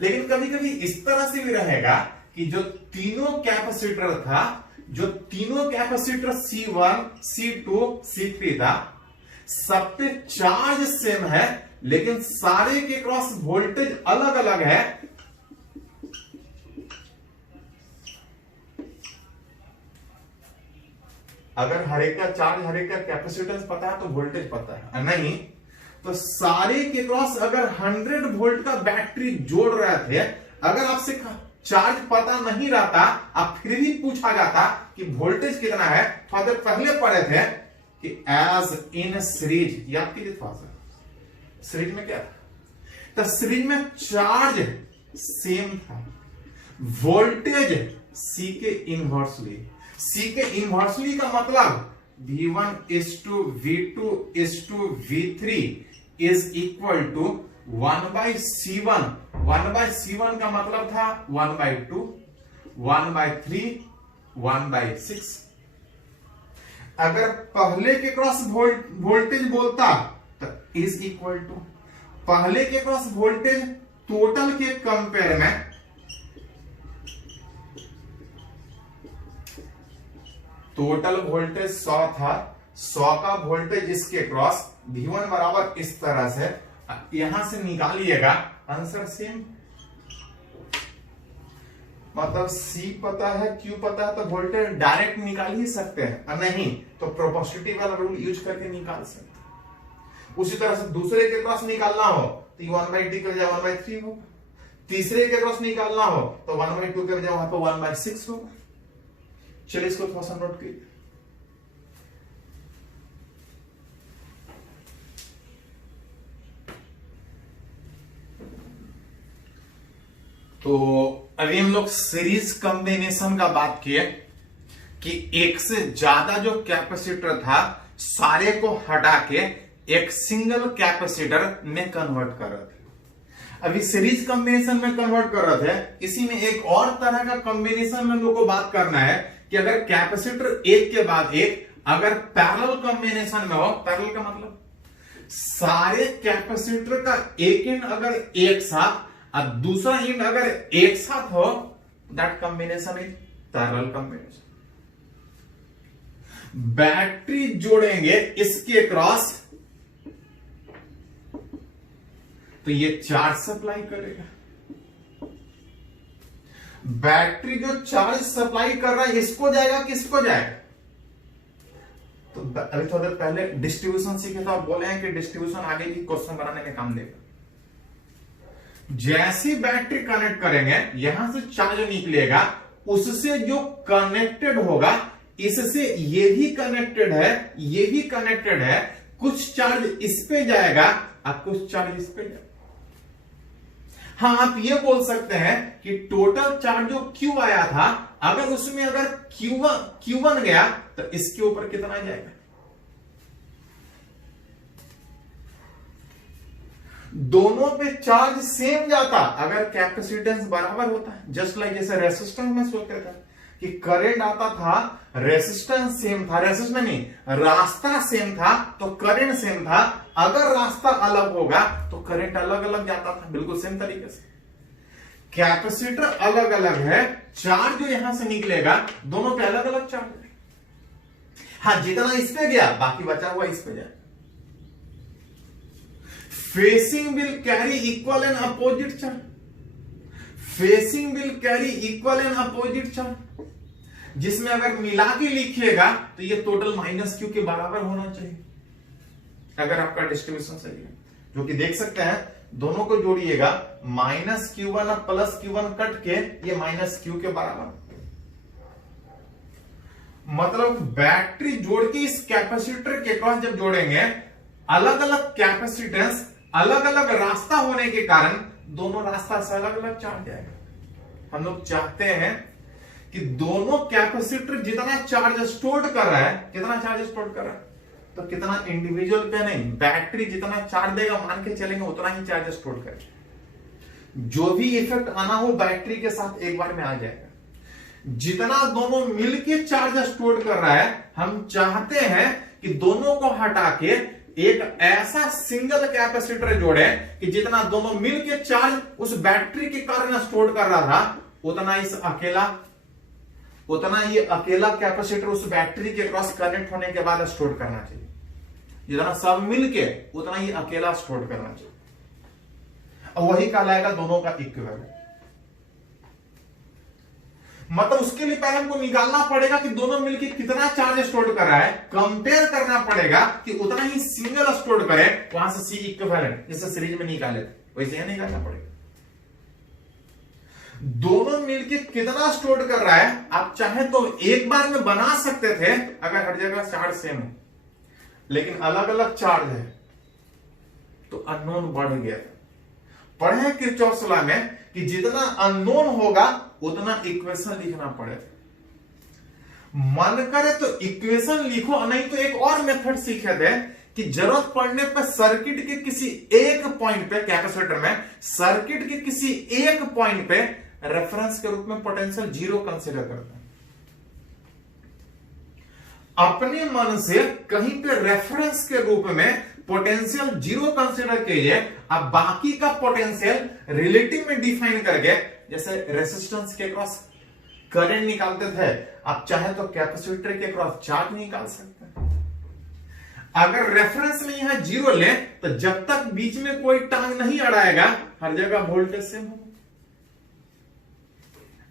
लेकिन कभी कभी इस तरह से भी रहेगा कि जो तीनों कैपेसिटर था, जो तीनों कैपेसिटर C1, C2, C3 था, सब पे चार्ज सेम है लेकिन सारे के क्रॉस वोल्टेज अलग अलग है। अगर हर एक का चार्ज, हर एक का कैपेसिटेंस पता है तो वोल्टेज पता है, नहीं तो सारे के क्रॉस अगर 100 वोल्ट का बैटरी जोड़ रहे थे, अगर आपसे चार्ज पता नहीं रहता, आप फिर भी पूछा जाता कि वोल्टेज कितना है, थोड़ा देर पहले पढ़े थे कि एज इन सीरीज, याद कीजिए थोड़ा सा। सीरीज में क्या था? तो सीरीज में चार्ज सेम था, वोल्टेज C के इनवर्सली। C के इनवर्सली का मतलब V1 is to V2 is to V3 is equal to 1/C1। 1/C1 का मतलब था 1/2, 1/3, 1/6। अगर पहले के क्रॉस वोल्टेज बोलता तो इज इक्वल टू पहले के क्रॉस वोल्टेज टोटल के कंपेयर में टोटल वोल्टेज 100 था, 100 का वोल्टेज इसके क्रॉस V1 बराबर इस तरह से यहां से निकालिएगा, आंसर सेम। मतलब C पता है, Q पता है तो वोल्टेज डायरेक्ट निकाल ही सकते हैं, और नहीं तो प्रोपोर्शनलिटी वाला रूल यूज करके निकाल सकते हैं। उसी तरह से दूसरे के क्रॉस निकालना हो तो 1/2 के बजाय 1/3 होगा, तीसरे के क्रॉस निकालना हो तो 1/2 के बजाय वहां पर 1/6 होगा। चलिए इसको थोड़ा सा नोट कीजिए। तो अभी हम लोग सीरीज कॉम्बिनेशन का बात किए कि एक से ज्यादा जो कैपेसिटर था सारे को हटा के एक सिंगल कैपेसिटर में कन्वर्ट कर रहे थे। अभी सीरीज कॉम्बिनेशन में कन्वर्ट कर रहे थे। इसी में एक और तरह का कॉम्बिनेशन में हम लोग को बात करना है कि अगर कैपेसिटर एक के बाद एक अगर पैरेलल कॉम्बिनेशन में हो, पैरेलल का मतलब सारे कैपेसिटर का एक एंड अगर एक साथ और दूसरा एंड अगर एक साथ हो, that combination is parallel combination. Battery जोड़ेंगे इसके क्रॉस तो ये चार्ज सप्लाई करेगा। बैटरी जो चार्ज सप्लाई कर रहा है इसको जाएगा, किसको जाएगा? तो अभी थोड़ी देर पहले डिस्ट्रीब्यूशन सीखे तो आप बोले हैं कि डिस्ट्रीब्यूशन आगे भी क्वेश्चन बनाने में काम देगा। जैसी बैटरी कनेक्ट करेंगे यहां से चार्ज निकलेगा, उससे जो कनेक्टेड होगा इससे ये भी कनेक्टेड है, ये भी कनेक्टेड है। कुछ चार्ज इस पे जाएगा और कुछ चार्ज इस पे जाएगा। हाँ, आप ये बोल सकते हैं कि टोटल चार्ज जो Q आया था, अगर उसमें अगर Q1 गया तो इसके ऊपर कितना जाएगा? दोनों पे चार्ज सेम जाता अगर कैपेसिटेंस बराबर होता है। जस्ट लाइक जैसे रेसिस्टेंस में सोचते थे कि करंट आता था, रेसिस्टेंस सेम था, रेसिस्टेंस नहीं, रास्ता सेम था तो करंट सेम था। अगर रास्ता अलग होगा तो करंट अलग अलग जाता था, बिल्कुल सेम तरीके से। कैपेसिटर अलग अलग है, चार्ज जो यहां से निकलेगा दोनों पे अलग अलग चार्ज है। हाँ, जितना इस पे गया बाकी बचा हुआ इस पे जाए। Facing will carry equal and opposite charge, facing will carry equal and opposite charge, जिसमें अगर मिला के लिखिएगा तो ये टोटल माइनस क्यू के बराबर होना चाहिए अगर आपका डिस्ट्रीब्यूशन सही है, जो कि देख सकते हैं। दोनों को जोड़िएगा, माइनस Q1 और प्लस Q1 कट के ये माइनस क्यू के बराबर। मतलब बैटरी जोड़ के इस कैपेसिटर के क्रॉस जब जोड़ेंगे, अलग अलग कैपेसिटेंस, अलग अलग रास्ता होने के कारण दोनों रास्ता से अलग अलग चार्ज आएगा। हम लोग चाहते हैं कि दोनों कैपेसिटर जितना चार्ज स्टोर कर रहा है, कितना चार्ज स्टोर कर रहा है, तो कितना इंडिविजुअल पे नहीं, बैटरी जितना चार्ज देगा मान के चलेंगे उतना ही चार्ज स्टोर करेगा। जो भी इफेक्ट आना हो बैटरी के साथ एक बार में आ जाएगा। जितना दोनों मिलके चार्ज स्टोर कर रहा है, हम चाहते हैं कि दोनों को हटा के एक ऐसा सिंगल कैपेसिटर जोड़े कि जितना दोनों मिलके चार्ज उस बैटरी के कारण स्टोर कर रहा था, उतना ये अकेला कैपेसिटर उस बैटरी के क्रॉस कनेक्ट होने के बाद स्टोर करना चाहिए। जितना सब मिलके उतना ही अकेला स्टोर करना चाहिए, और वही कहलाएगा दोनों का इक्विवेलेंट। मतलब उसके लिए पहले हमको निकालना पड़ेगा कि दोनों मिलके कितना चार्ज स्टोर कर रहा है, कंपेयर करना पड़ेगा कि उतना ही सिंगल स्टोर करे, वहां से सी इक्विवेलेंट जैसे सीरीज में निकाले थे वैसे यहां निकालना पड़ेगा। दोनों मिलके कितना स्टोर कर रहा है, आप चाहे तो एक बार में बना सकते थे अगर हर जगह चार्ज सेम है, लेकिन अलग अलग चार्ज है तो अननोन बढ़ गया। पढ़े किरचॉफ लॉ में कि जितना अननोन होगा उतना इक्वेशन लिखना पड़ेगा। मन करे तो इक्वेशन लिखो, नहीं तो एक और मेथड सीखे थे कि जरूरत पड़ने पर सर्किट के किसी एक पॉइंट पे, कैपेसिटर में सर्किट के किसी एक पॉइंट पे रेफरेंस के रूप में पोटेंशियल जीरो कंसीडर करते हैं। अपने मन से कहीं पे रेफरेंस के रूप में पोटेंशियल जीरो कंसीडर कीजिए, अब बाकी का पोटेंशियल रिलेटिव में डिफाइन करके, जैसे रेसिस्टेंस के क्रॉस करंट निकालते थे, आप चाहे तो कैपेसिटर के क्रॉस चार्ज निकाल सकते हैं। अगर रेफरेंस में यहां जीरो ले तो जब तक बीच में कोई टांग नहीं अड़ाएगा हर जगह वोल्टेज सेम होगा।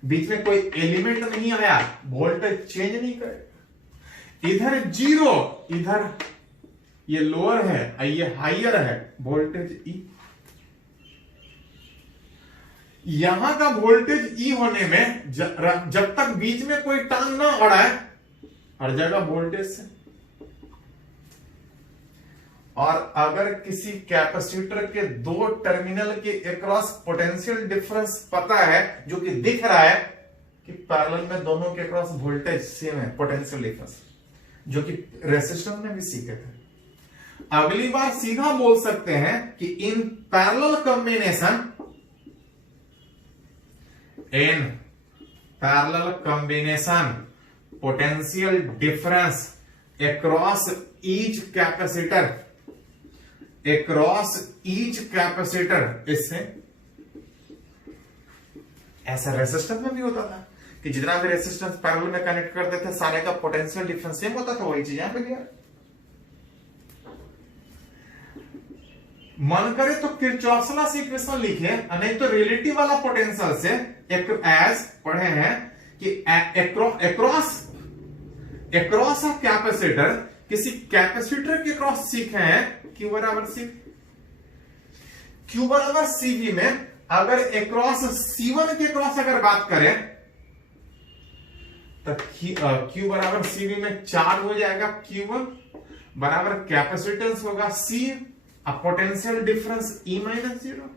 बीच में कोई एलिमेंट नहीं आया, वोल्टेज चेंज नहीं करेगा। इधर जीरो, इधर ये लोअर है, ये हाइयर है, वोल्टेज ई। यहां का वोल्टेज ई होने में जब तक बीच में कोई टांग ना अड़ाए हर जगह वोल्टेज से। और अगर किसी कैपेसिटर के दो टर्मिनल के अक्रॉस पोटेंशियल डिफरेंस पता है, जो कि दिख रहा है कि पैरेलल में दोनों के अक्रॉस वोल्टेज सेम है, पोटेंशियल डिफरेंस, जो कि रेसिस्टेंस में भी सीखे थे। अगली बार सीधा बोल सकते हैं कि in parallel combination potential difference across each capacitor, इससे ऐसा रेसिस्टेंस में भी होता था कि जितना भी रेसिस्टेंस पैरेलल में कनेक्ट करते थे सारे का पोटेंशियल डिफरेंस सेम होता था। वही चीज यहां पे दिया। मन करे तो किरचॉफ लॉ से इक्वेशन लिखे, नहीं तो रिलेटिव वाला पोटेंशियल से एज पढ़े हैं कि अक्रॉस अ कैपेसिटर, किसी कैपेसिटर के क्रॉस सीखे हैं Q बराबर CV में अगर अक्रॉस C1 के क्रॉस अगर बात करें तो Q बराबर CV में चार्ज हो जाएगा Q1 बराबर कैपेसिटेंस होगा C, potential difference E-0।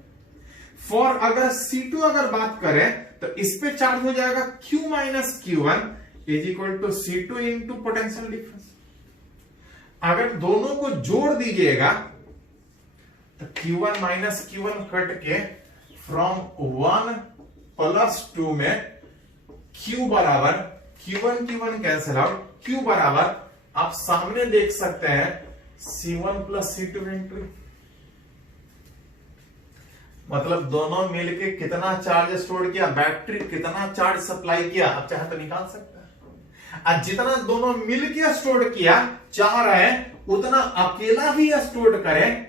For अगर C2 अगर बात करें तो इस पे चार्ज हो जाएगा Q minus Q1 is equal to C2 into potential difference. अगर दोनों को जोड़ दीजिएगा तो Q1 माइनस Q1 कट के फ्रॉम 1 प्लस 2 में Q बराबर Q1 Q1 cancel out, Q बराबर आप सामने देख सकते हैं C1 प्लस C2 इंटू, मतलब दोनों मिलके कितना चार्ज स्टोर किया, बैटरी कितना चार्ज सप्लाई किया, आप चाहे तो निकाल सकते हैं। और जितना दोनों मिलके स्टोर किया चाह रहे हैं उतना अकेला भी स्टोर करें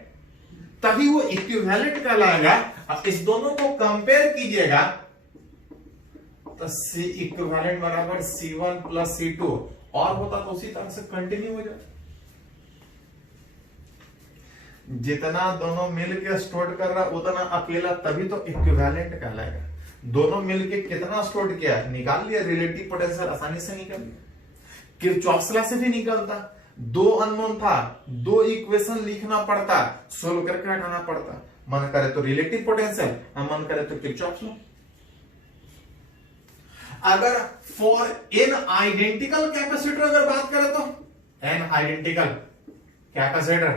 तभी वो इक्विवेलेंट कहलाएगा। अब इस दोनों को कंपेयर कीजिएगा तो C इक्विवेलेंट बराबर C1 प्लस C2, और होता तो उसी तरह से कंटिन्यू हो जाता। जितना दोनों मिलके स्टोर कर रहा उतना अकेला तभी तो इक्विवेलेंट कहलाएगा। दोनों मिलके कितना स्टोर किया निकाल लिया, रिलेटिव पोटेंशियल आसानी से निकाल लिया। किरचॉफ्स लॉ से भी निकलता, दो अननोन था, दो इक्वेशन लिखना पड़ता, सोल्व करके हटाना पड़ता। मन करे तो रिलेटिव पोटेंशियल, मन करे तो किरचॉफ्स लॉ। अगर फॉर एन आइडेंटिकल कैपेसिटर अगर बात करें तो एन आइडेंटिकल कैपेसिटर,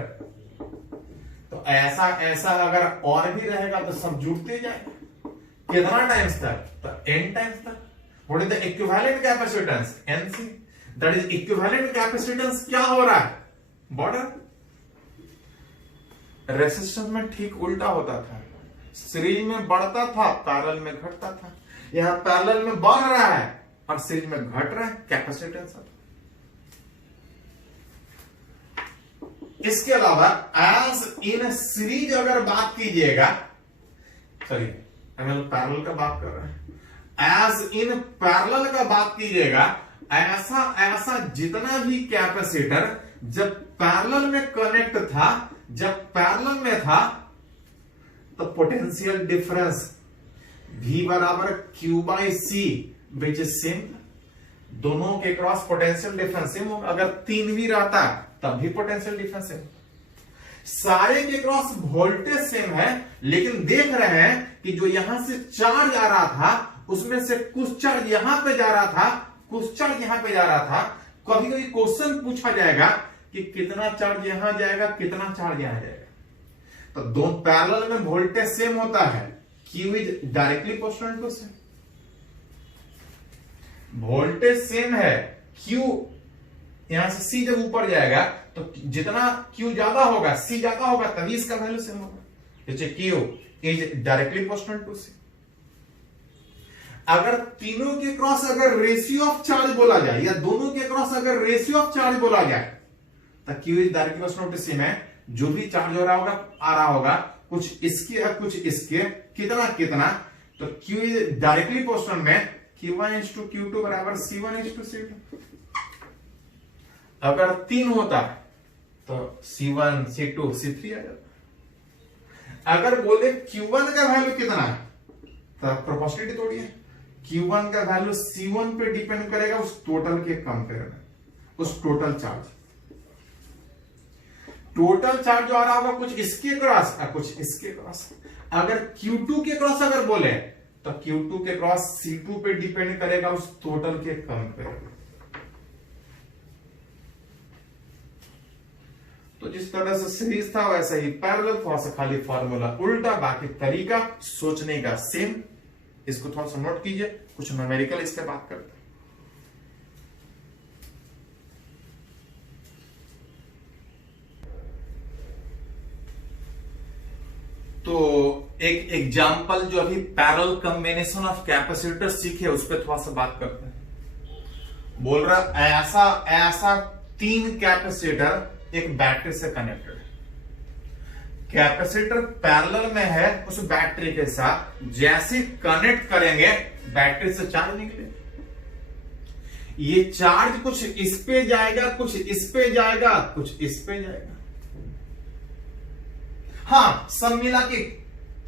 तो ऐसा ऐसा अगर और भी रहेगा तो सब जुड़ते जाएगा। कितना टाइम्स तक, तो n टाइम्स तक। What is the equivalent capacitance, Nc, that is equivalent capacitance क्या हो रहा है, बॉर्डर। रेसिस्टेंस में ठीक उल्टा होता था, सीरीज में बढ़ता था पैरेलल में घटता था। यहां पैरेलल में बढ़ रहा है और सीरीज में घट रहा है, कैपेसिटेंस। इसके अलावा एज इन सीरीज अगर बात कीजिएगा, सॉरी पैरेलल का बात कर रहे हैं, एज इन पैरेलल का बात कीजिएगा, ऐसा ऐसा जितना भी कैपेसिटर जब पैरेलल में कनेक्ट था, जब पैरेलल में था तो पोटेंशियल डिफरेंस V बराबर Q by C which is same. दोनों के क्रॉस पोटेंशियल डिफरेंस सेम होगा। अगर 3 भी रहता तब भी पोटेंशियल डिफरेंस सेम। सारे के क्रॉस वोल्टेज सेम है, लेकिन देख रहे हैं कि जो यहां से चार्ज आ रहा था उसमें से कुछ चार्ज यहां पे जा रहा था, कुछ चार्ज यहां पे जा रहा था। कभी कभी क्वेश्चन पूछा जाएगा कि कितना चार्ज यहां जाएगा, कितना चार्ज यहां जाएगा। तो दोनों पैरेलल में वोल्टेज सेम होता है, Q is directly proportional to same. Voltage same है, Q यहां से C जब ऊपर जाएगा तो जितना Q ज्यादा होगा, C ज्यादा होगा, तभी इसका वैल्यू सेम होगा। जैसे Q is directly proportional to C। अगर तीनों के क्रॉस अगर रेशियो ऑफ चार्ज बोला जाए, या दोनों के क्रॉस अगर रेशियो ऑफ चार्ज बोला जाए, तो Q is directly proportional to C में जो भी चार्ज हो रहा होगा, आ रहा होगा, कुछ इसके या कुछ इसके, कितना कितना, तो Q इज डायरेक्टली प्रोपोर्शनल में Q1 इज टू Q2 बराबर C1 इज टू C2। अगर 3 होता तो C1 C2 C3 आ जाता। अगर बोले Q1 का वैल्यू कितना है तो प्रोपोर्शनलिटी तोड़िए। Q1 का वैल्यू C1 पे डिपेंड करेगा उस टोटल के कंपेयर में, उस टोटल चार्ज। टोटल चार्ज जो आ रहा होगा कुछ इसके क्रॉस और कुछ इसके क्रॉस। अगर Q2 के क्रॉस अगर बोले तो Q2 के क्रॉस C2 पे डिपेंड करेगा उस टोटल के कंपेयर में। तो जिस तरह से सीरीज था वैसे ही पैरेलल, थोड़ा सा खाली फॉर्मूला उल्टा, बाकी तरीका सोचने का सेम। इसको थोड़ा सा नोट कीजिए, कुछ न्यूमेरिकल इसके बात करते हैं। तो एक एग्जांपल जो अभी पैरेलल कॉम्बिनेशन ऑफ कैपेसिटर सीखे उस पर थोड़ा सा बात करते हैं। बोल रहा ऐसा ऐसा 3 कैपेसिटर एक बैटरी से कनेक्टेड है। कैपेसिटर पैरेलल में है उस बैटरी के साथ, जैसे कनेक्ट करेंगे बैटरी से चार्ज निकले। ये चार्ज कुछ इस पे जाएगा, कुछ इस पे जाएगा, कुछ इस पे जाएगा। हाँ, सब मिला के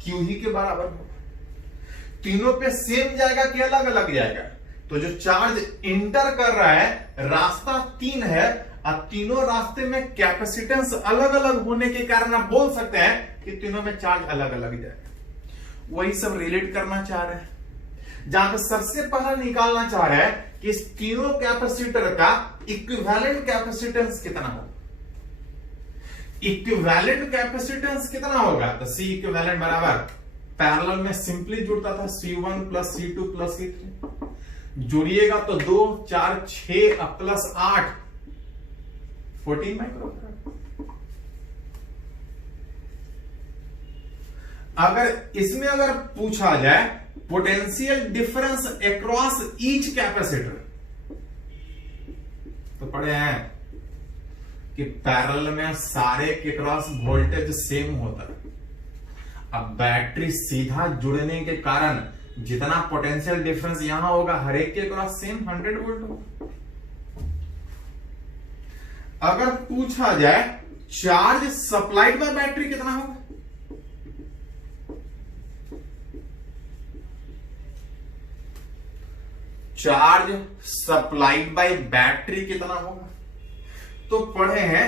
Q ही के बराबर होगा। तीनों पे सेम जाएगा कि अलग अलग जाएगा? तो जो चार्ज इंटर कर रहा है, रास्ता 3 है और तीनों रास्ते में कैपेसिटेंस अलग अलग होने के कारण आप बोल सकते हैं कि तीनों में चार्ज अलग अलग जाएगा। वही सब रिलेट करना चाह रहे हैं। जहां पे सबसे पहला निकालना चाह रहा है कि इस तीनों कैपेसिटर का इक्विवेलेंट कैपेसिटेंस कितना होगा। इक्विवेलेंट कैपेसिटेंस कितना होगा, तो सी इक्विवेलेंट बराबर पैरेलल में सिंपली जुड़ता था C1 plus C2 plus C3, जुड़िएगा तो 2 4 6 प्लस 8 14 माइक्रोफैराड। अगर इसमें अगर पूछा जाए potential difference across each capacitor, तो पढ़े हैं कि पैरेलल में सारे के क्रॉस वोल्टेज सेम होता है। अब बैटरी सीधा जुड़ने के कारण जितना पोटेंशियल डिफरेंस यहां होगा हर एक के क्रॉस सेम 100 वोल्ट होगा। अगर पूछा जाए चार्ज सप्लाइड बाय बैटरी कितना होगा, चार्ज सप्लाइड बाय बैटरी कितना होगा, तो पढ़े हैं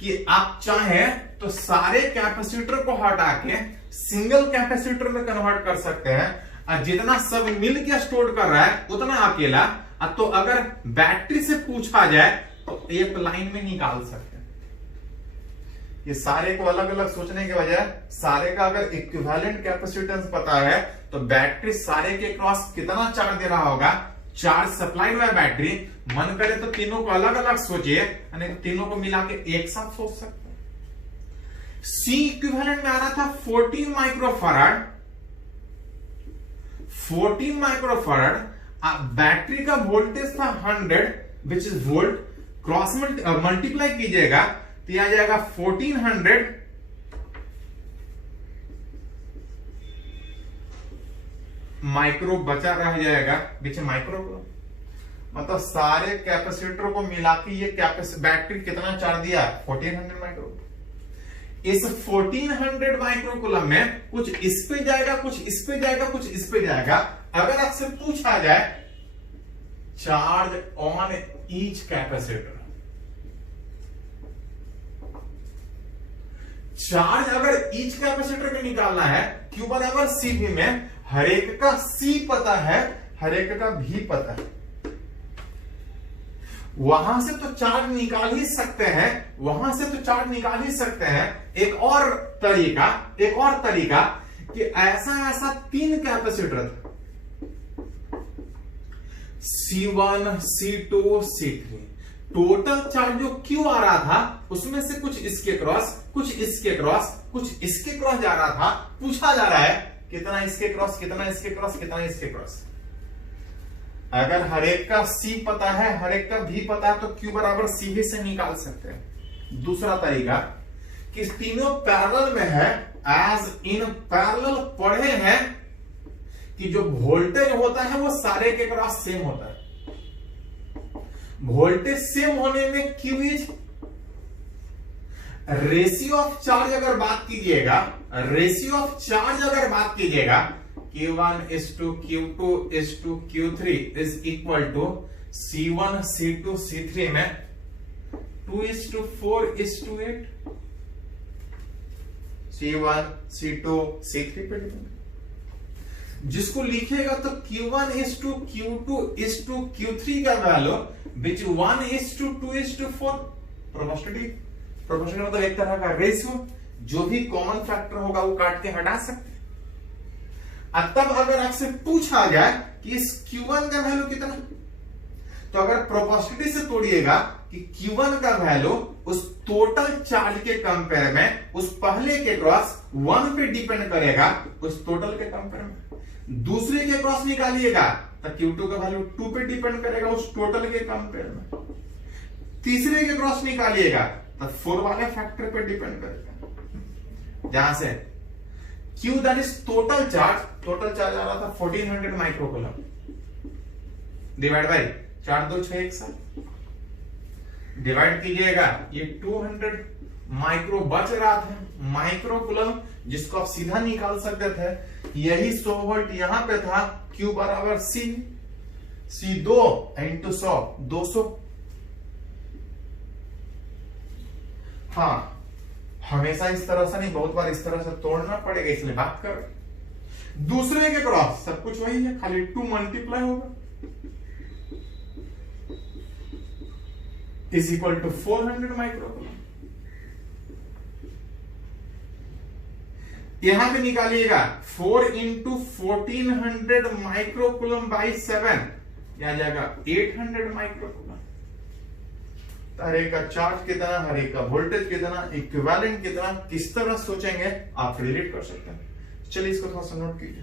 कि आप चाहें तो सारे कैपेसिटर को हटा के सिंगल कैपेसिटर में कन्वर्ट कर सकते हैं, और जितना सब मिल के स्टोर कर रहा है उतना अकेला। तो अगर बैटरी से पूछा जाए तो एक लाइन में निकाल सकते हैं। ये सारे को अलग अलग सोचने के बजाय सारे का अगर इक्विवेलेंट कैपेसिटेंस पता है तो बैटरी सारे के क्रॉस कितना चार्ज दे रहा होगा, चार्ज सप्लाइड बाय बैटरी, मन करे तो तीनों को अलग अलग सोचिए, यानी तीनों को मिला के एक साथ सोच सकते हैं। सी इक्विवेलेंट में आ रहा था 14 माइक्रोफैराड, 14 माइक्रोफैराड। बैटरी का वोल्टेज था 100 which is volt, cross multiply कीजिएगा तो आ जाएगा 1400 माइक्रो बचा रह जाएगा बीच माइक्रो, मतलब सारे कैपेसिटर को मिला के ये बैटरी कितना चार्ज दिया 1400 माइक्रो। इस 1400 माइक्रोकूलम में कुछ इस पे जाएगा, कुछ इस पे जाएगा, कुछ इस पे जाएगा। अगर आपसे पूछा जाए charge on each capacitor, charge अगर ईच कैपेसिटर में निकालना है Q बराबर CV में हर एक का C पता है, हर एक का V पता है, वहां से तो चार्ज निकाल ही सकते हैं, वहां से तो चार्ज निकाल ही सकते हैं। एक और तरीका कि ऐसा 3 कैपेसिटर था C1 C2 C3, total charge जो Q आ रहा था उसमें से कुछ इसके क्रॉस, कुछ इसके क्रॉस, कुछ इसके क्रॉस जा रहा था। पूछा जा रहा है कितना इसके क्रॉस, कितना इसके क्रॉस, कितना इसके क्रॉस। अगर हर एक का C पता है, हर एक का V पता है तो Q बराबर CV से निकाल सकते हैं। दूसरा तरीका कि तीनों पैरेलल में है, एज इन पैरेलल पढ़े हैं कि जो वोल्टेज होता है वो सारे के क्रॉस सेम होता है। वोल्टेज सेम होने में Q is ratio of charge अगर बात कीजिएगा, रेशियो ऑफ चार्ज अगर बात कीजिएगा Q1 is to Q2 is to Q3 is equal to C1 C2 C3 में 2 is to 4 is to 8, C1 C2 C3 पे डिपेंड। जिसको लिखेगा तो Q1 is to Q2 is to Q3 का value which 1 is to 2 is to 4 proportionality मतलब एक तरह का रेशियो, जो भी कॉमन फैक्टर होगा वो काट के हटा सकते हैं। तब अगर आपसे पूछा जाए कि इस Q1 का वैल्यू कितना, तो अगर प्रोपोर्शनलिटी से तोड़िएगा कि Q1 का वैल्यू उस टोटल चार्ज के कंपेयर में उस पहले के क्रॉस 1 पे डिपेंड करेगा, उस टोटल के कंपेयर में। दूसरे के क्रॉस निकालिएगा तो Q2 का वैल्यू 2 पे डिपेंड करेगा उस टोटल के कंपेयर में। तीसरे के क्रॉस निकालिएगा तो 4 वाले फैक्टर पे डिपेंड करेगा। जहां से Q that is total charge आ रहा था 1400 माइक्रोकूलम, डिवाइड बाय 4 2 6 1 7, डिवाइड कीजिएगा ये 200 माइक्रो बच रहा था माइक्रोकूलम, जिसको आप सीधा निकाल सकते थे। यही 100 वोल्ट यहां पे था, Q बराबर C 2 इंटू 100 200। हाँ, हमेशा इस तरह से नहीं, बहुत बार इस तरह से तोड़ना पड़ेगा, इसलिए बात कर। दूसरे के क्रॉस सब कुछ वही है, खाली 2 मल्टीप्लाई होगा, इज इक्वल टू 400 माइक्रोकूलम। यहां पे निकालिएगा 4 इंटू 1400 माइक्रोकूलम बाई 7, यह आ जाएगा 800 माइक्रोकूलम। हर एक का चार्ज कितना, हर एक का वोल्टेज कितना, इक्विवेलेंट कितना, किस तरह सोचेंगे आप रिलेट कर सकते हैं। चलिए इसको थोड़ा सा नोट कीजिए।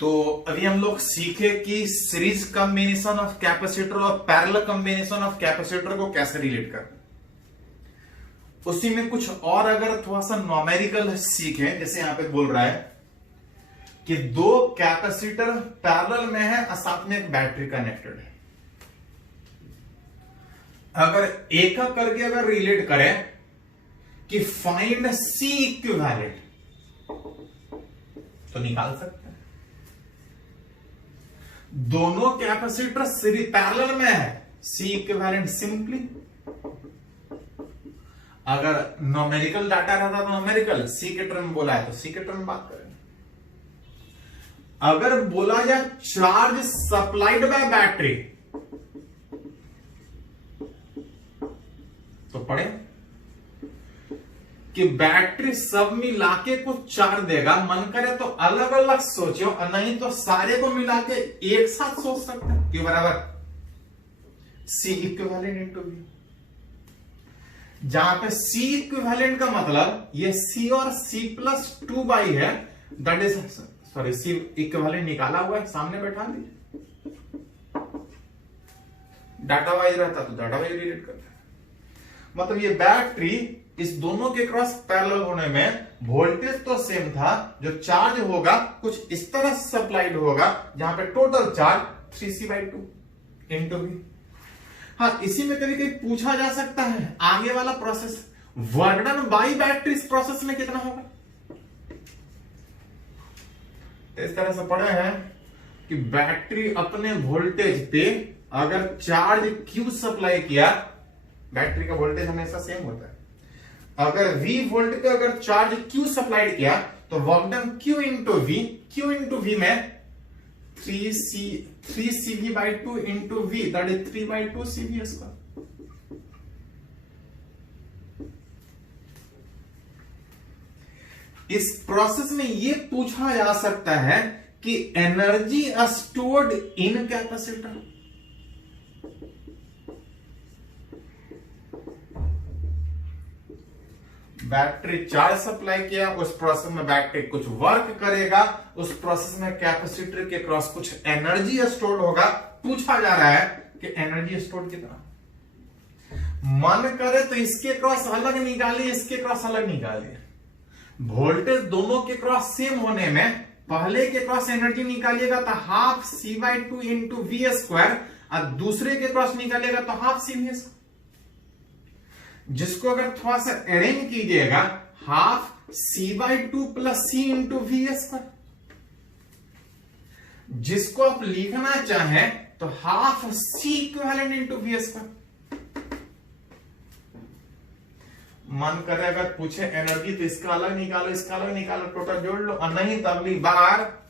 तो अभी हम लोग सीखे कि सीरीज कॉम्बिनेशन ऑफ कैपेसिटर और पैरेलल कॉम्बिनेशन ऑफ कैपेसिटर को कैसे रिलेट करना। उसी में कुछ और अगर थोड़ा सा न्यूमेरिकल सीखें, जैसे यहां पे बोल रहा है कि 2 कैपेसिटर पैरेलल में है और साथ में एक बैटरी कनेक्टेड है। अगर एक करके अगर रिलेट करें कि फाइंड सी इक्विवेलेंट, तो निकाल सकते हैं। दोनों कैपेसिटर सीरीज पैरेलल में है, सी इक्विवेलेंट सिंपली, अगर न्यूमेरिकल डाटा रहता तो न्यूमेरिकल, सी के टर्म बोला है तो सी के टर्म बात करेंगे। अगर बोला जाए चार्ज सप्लाइड बाय बैटरी, तो पढ़े कि बैटरी सब मिला के कुछ चार्ज देगा। मन करे तो अलग अलग सोचो, और नहीं तो सारे को मिला के एक साथ सोच सकते हैं। क्यों बराबर सी इक्विवेलेंट इनटू वी। जहां पे C इक्विवेलेंट का मतलब ये C और C+2 बाई है, that is sorry C equivalent निकाला हुआ है, सामने बैठा दीजिए। डाटा वाइज रहता तो डाटा वाइज रिलेट करता है। मतलब ये बैटरी इस दोनों के क्रॉस पैरेलल होने में वोल्टेज तो सेम था, जो चार्ज होगा कुछ इस तरह सप्लाइड होगा, जहां पे total charge 3C/2 into we. हाँ, इसी में कभी कभी पूछा जा सकता है आगे वाला process, work done by battery इस प्रोसेस में कितना होगा। तो इस तरह से पढ़े हैं कि बैटरी अपने वोल्टेज पे अगर चार्ज Q सप्लाई किया, बैटरी का वोल्टेज हमेशा सेम होता है। अगर V वोल्ट पे अगर चार्ज Q सप्लाई किया तो work done Q into V में 3CV/2 into V, that is 3/2 CV square. इस प्रोसेस में यह पूछा जा सकता है कि energy stored in capacitor, battery charge supply किया, उस प्रोसेस में बैटरी कुछ वर्क करेगा, उस प्रोसेस में कैपेसिटर के क्रॉस कुछ एनर्जी स्टोर्ड होगा। पूछा जा रहा है कि एनर्जी स्टोर्ड कितना। मन करे तो इसके क्रॉस अलग निकालिए, इसके क्रॉस अलग निकालिए। वोल्टेज दोनों के क्रॉस सेम होने में पहले के क्रॉस एनर्जी निकालिएगा तो half C/2 into V square, और दूसरे के क्रॉस निकालिएगा तो हाफ CV स्क्वायर। जिसको अगर थोड़ा सा अरेंज कीजिएगा, half C/2 plus C into V square. जिसको आप लिखना चाहें तो half C equivalent into V square. मन करे अगर पूछे एनर्जी तो इसका अलग निकालो, इसका अलग निकालो, टोटल जोड़ लो, और नहीं तो अगली बार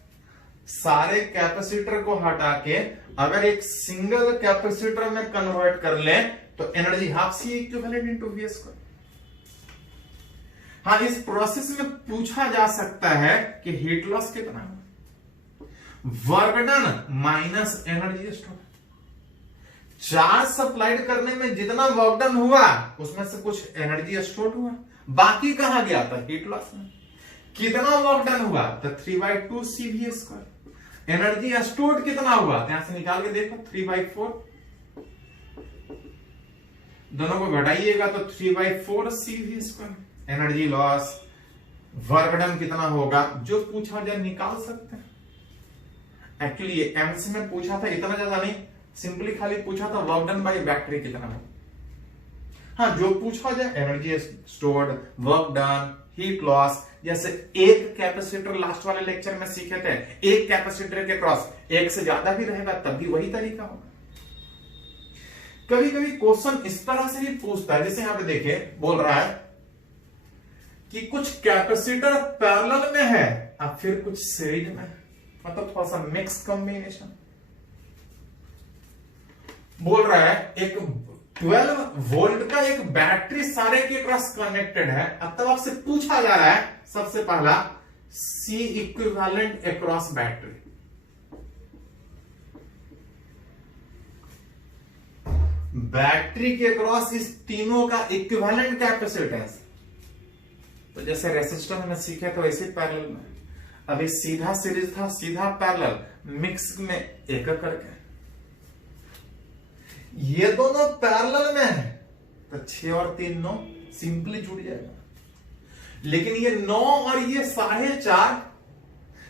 सारे कैपेसिटर को हटा के अगर एक सिंगल कैपेसिटर में कन्वर्ट कर ले तो energy half C equivalent into V square. हाँ, इस प्रोसेस में पूछा जा सकता है कि हीट लॉस कितना है, work done minus energy store. Charge supplied करने में जितना वर्क डन हुआ उसमें से कुछ एनर्जी स्टोर हुआ, बाकी कहां गया था हीट लॉस में। कितना वर्क डन हुआ तो 3/2 CV स्क्वायर। एनर्जी स्टोर्ड कितना हुआ यहां से निकाल के देखो, 3/4। दोनों को घटाइएगा तो 3/4 CV square. Energy loss, work done कितना होगा, जो पूछा जाए निकाल सकते हैं। एक्चुअली ये एमसी में पूछा था, इतना ज्यादा नहीं, सिंपली खाली पूछा था वर्क डन बाय बैटरी कितना हो। हाँ, जो पूछा जाए energy stored, work done, heat loss. जैसे एक कैपेसिटर लास्ट वाले लेक्चर में सीखे थे, एक कैपेसिटर के क्रॉस एक से ज्यादा भी रहेगा तब भी वही तरीका होगा। कभी कभी क्वेश्चन इस तरह से भी पूछता है, जैसे यहां पे देखिए बोल रहा है कि कुछ कैपेसिटर पैरेलल में है और फिर कुछ सीरीज में, मतलब थोड़ा सा मिक्स कॉम्बिनेशन। बोल रहा है एक 12 वोल्ट का एक बैटरी सारे के क्रॉस कनेक्टेड है, अब तब आपसे पूछा जा रहा है सबसे पहला C equivalent across battery. Battery के क्रॉस इस तीनों का इक्विवेलेंट कैपेसिटेंस, तो जैसे रेसिस्टेंस में सीखे तो ऐसे पैरेलल में, अभी सीधा सीरीज था, सीधा पैरेलल, मिक्स में एक करके, ये दोनों पैरेलल में है तो 6 और 3 9 सिंपली जुड़ जाएगा। लेकिन ये 9 और ये 4.5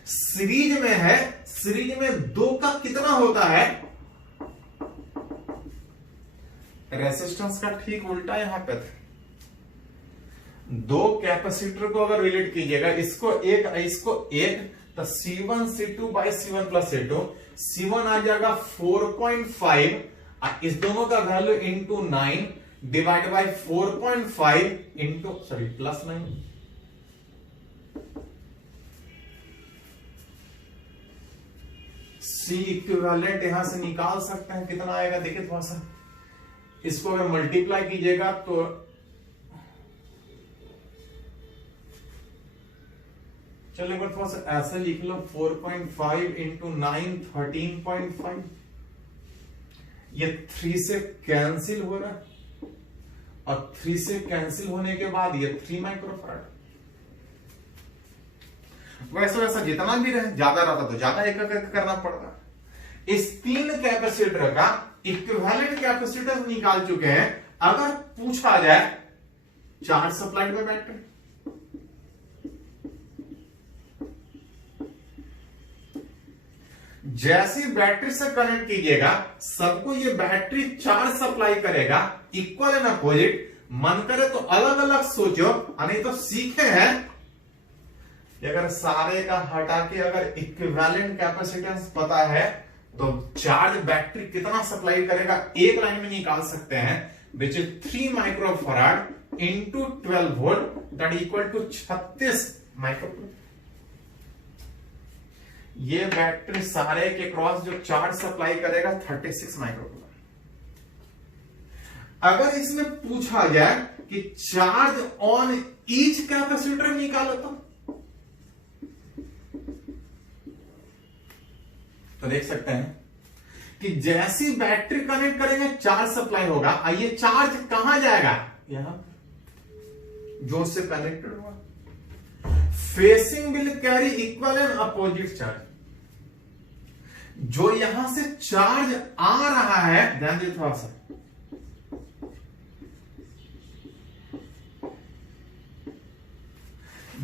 सीरीज में है, सीरीज में 2 का कितना होता है, रेसिस्टेंस का ठीक उल्टा यहां पे था। 2 कैपेसिटर को अगर रिलेट कीजिएगा, इसको एक तो C1 C2 by C1 plus C2, C1 आ जाएगा 4.5, इस दोनों का value into 9 divide by 4.5 into plus 9, C equivalent यहां से निकाल सकते हैं, कितना आएगा देखिए थोड़ा सा, इसको अगर मल्टीप्लाई कीजिएगा तो चलो एक बार थोड़ा सा ऐसे लिख लो, 4.5 इंटू 9 13.5, ये 3 से कैंसिल हो रहा है और 3 से कैंसिल होने के बाद ये 3 माइक्रोफैराड। वैसा जितना भी रहे, ज्यादा रहता तो ज्यादा एक करना पड़ता। इस 3 कैपेसिटर का इक्विवेलेंट कैपेसिटेंस निकाल चुके हैं। अगर पूछा जाए चार्ज सप्लाइड बाय बैटरी, जैसी बैटरी से कनेक्ट कीजिएगा सबको ये बैटरी चार्ज सप्लाई करेगा, इक्वल एंड अपोजिट। मन करे तो अलग अलग सोचो, नहीं तो सीखे हैं अगर सारे का हटा के अगर इक्विवेलेंट कैपेसिटेंस पता है तो चार्ज बैटरी कितना सप्लाई करेगा एक लाइन में निकाल सकते हैं, which is 3 microfarad into 12 volt that equal to 36 microfarad. ये बैटरी सारे के क्रॉस जो चार्ज सप्लाई करेगा 36 माइक्रोफैराड। अगर इसमें पूछा जाए कि चार्ज ऑन ईच कैपेसिटर निकालो तो देख सकते हैं कि जैसी बैटरी कनेक्ट करेंगे चार्ज सप्लाई होगा। ये चार्ज कहां जाएगा, यहां जो से कनेक्टेड हुआ। Facing will carry equal and opposite charge. जो यहां से चार्ज आ रहा है, ध्यान दीजिए थोड़ा सा,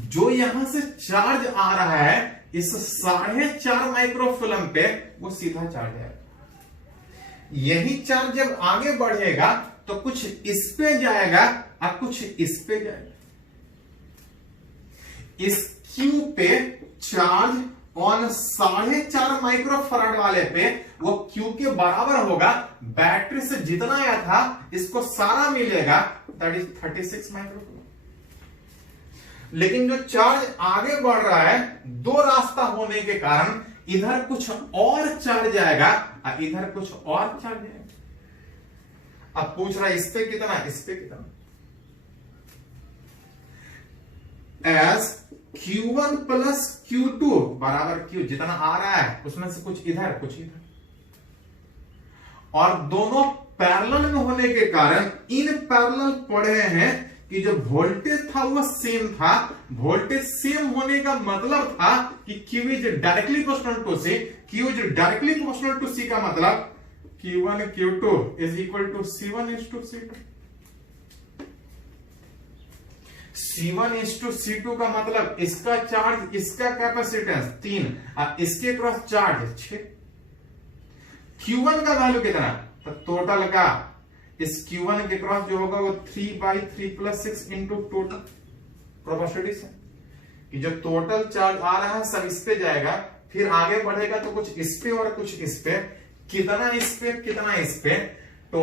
जो यहां से चार्ज आ रहा है इस 4.5 माइक्रोफिलम पे वो सीधा चार्ज है। यही चार्ज जब आगे बढ़ेगा तो कुछ इस पे जाएगा और कुछ इस पे जाएगा। इस क्यू पे चार्ज ऑन 4.5 माइक्रोफैराड वाले पे वो क्यू के बराबर होगा। बैटरी से जितना आया था इसको सारा मिलेगा, दैट इज 36 माइक्रोफैराड। लेकिन जो चार्ज आगे बढ़ रहा है, 2 रास्ता होने के कारण इधर कुछ और चार्ज आएगा और इधर कुछ और चार्ज आएगा। अब पूछ रहा है इस पे कितना, इस पे कितना। एज Q1 प्लस Q2 बराबर Q, जितना आ रहा है उसमें से कुछ इधर कुछ इधर, और दोनों पैरेलल में होने के कारण इन पैरेलल पढ़े हैं कि जो वोल्टेज था वो सेम था। वोल्टेज सेम होने का मतलब था कि Q is directly proportional to C। Q is directly proportional to C का मतलब Q1 Q2 is equal to C1 is to C2। C1 is to C2 का मतलब इसका चार्ज, इसका कैपेसिटेंस 3 और इसके क्रॉस चार्ज 6। Q1 का वैल्यू कितना, तो टोटल का इस Q1 के क्रॉस जो होगा वो 3/3 प्लस 6 इंटू टोटल प्रोपोर्शनलिटी से, कि जो टोटल चार्ज आ रहा है सब इस पे जाएगा, फिर आगे बढ़ेगा तो कुछ इस पे और कुछ इस पे, कितना इस पे कितना इस पे, तो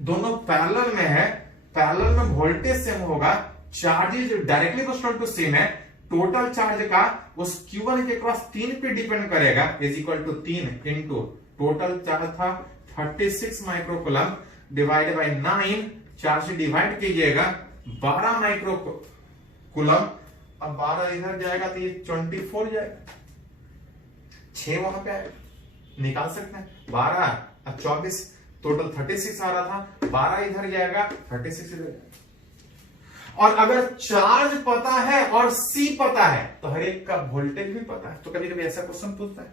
दोनों पैरेलल में है, पैरेलल में वोल्टेज सेम होगा, charges directly proportional to same है, टोटल चार्ज का उस Q1 के क्रॉस 3 पे डिपेंड करेगा, is equal to 3 into total charge था 36 माइक्रोकूलम डिवाइड बाय 9, 4 से डिवाइड कीजिएगा 12 माइक्रोकूलम। अब 12 इधर जाएगा तो ये 24 जाएगा, 6 वहां पे आएगा, निकाल सकते हैं 12 और 24, टोटल 36 आ रहा था, 12 इधर जाएगा 36 इधर जाएगा। और अगर चार्ज पता है और सी पता है तो हर एक का वोल्टेज भी पता है। तो कभी कभी ऐसा क्वेश्चन पूछता है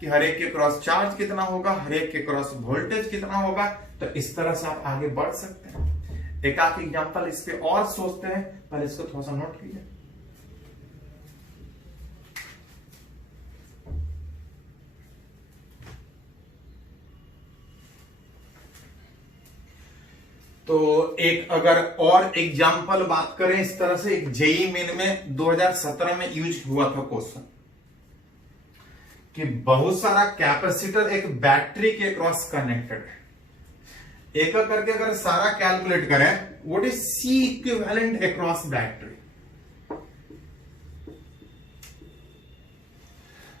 कि हर एक के क्रॉस चार्ज कितना होगा, हर एक के क्रॉस वोल्टेज कितना होगा, तो इस तरह से आप आगे बढ़ सकते हैं। एक आध एग्जांपल इस पे और सोचते हैं, पहले इसको थोड़ा सा नोट कीजिए। तो एक अगर और एग्जाम्पल बात करें इस तरह से, एक जेईई मेन में 2017 में यूज हुआ था क्वेश्चन कि बहुत सारा कैपेसिटर एक बैटरी के क्रॉस कनेक्टेड है। एक करके अगर सारा कैलकुलेट करें, what is C equivalent across battery.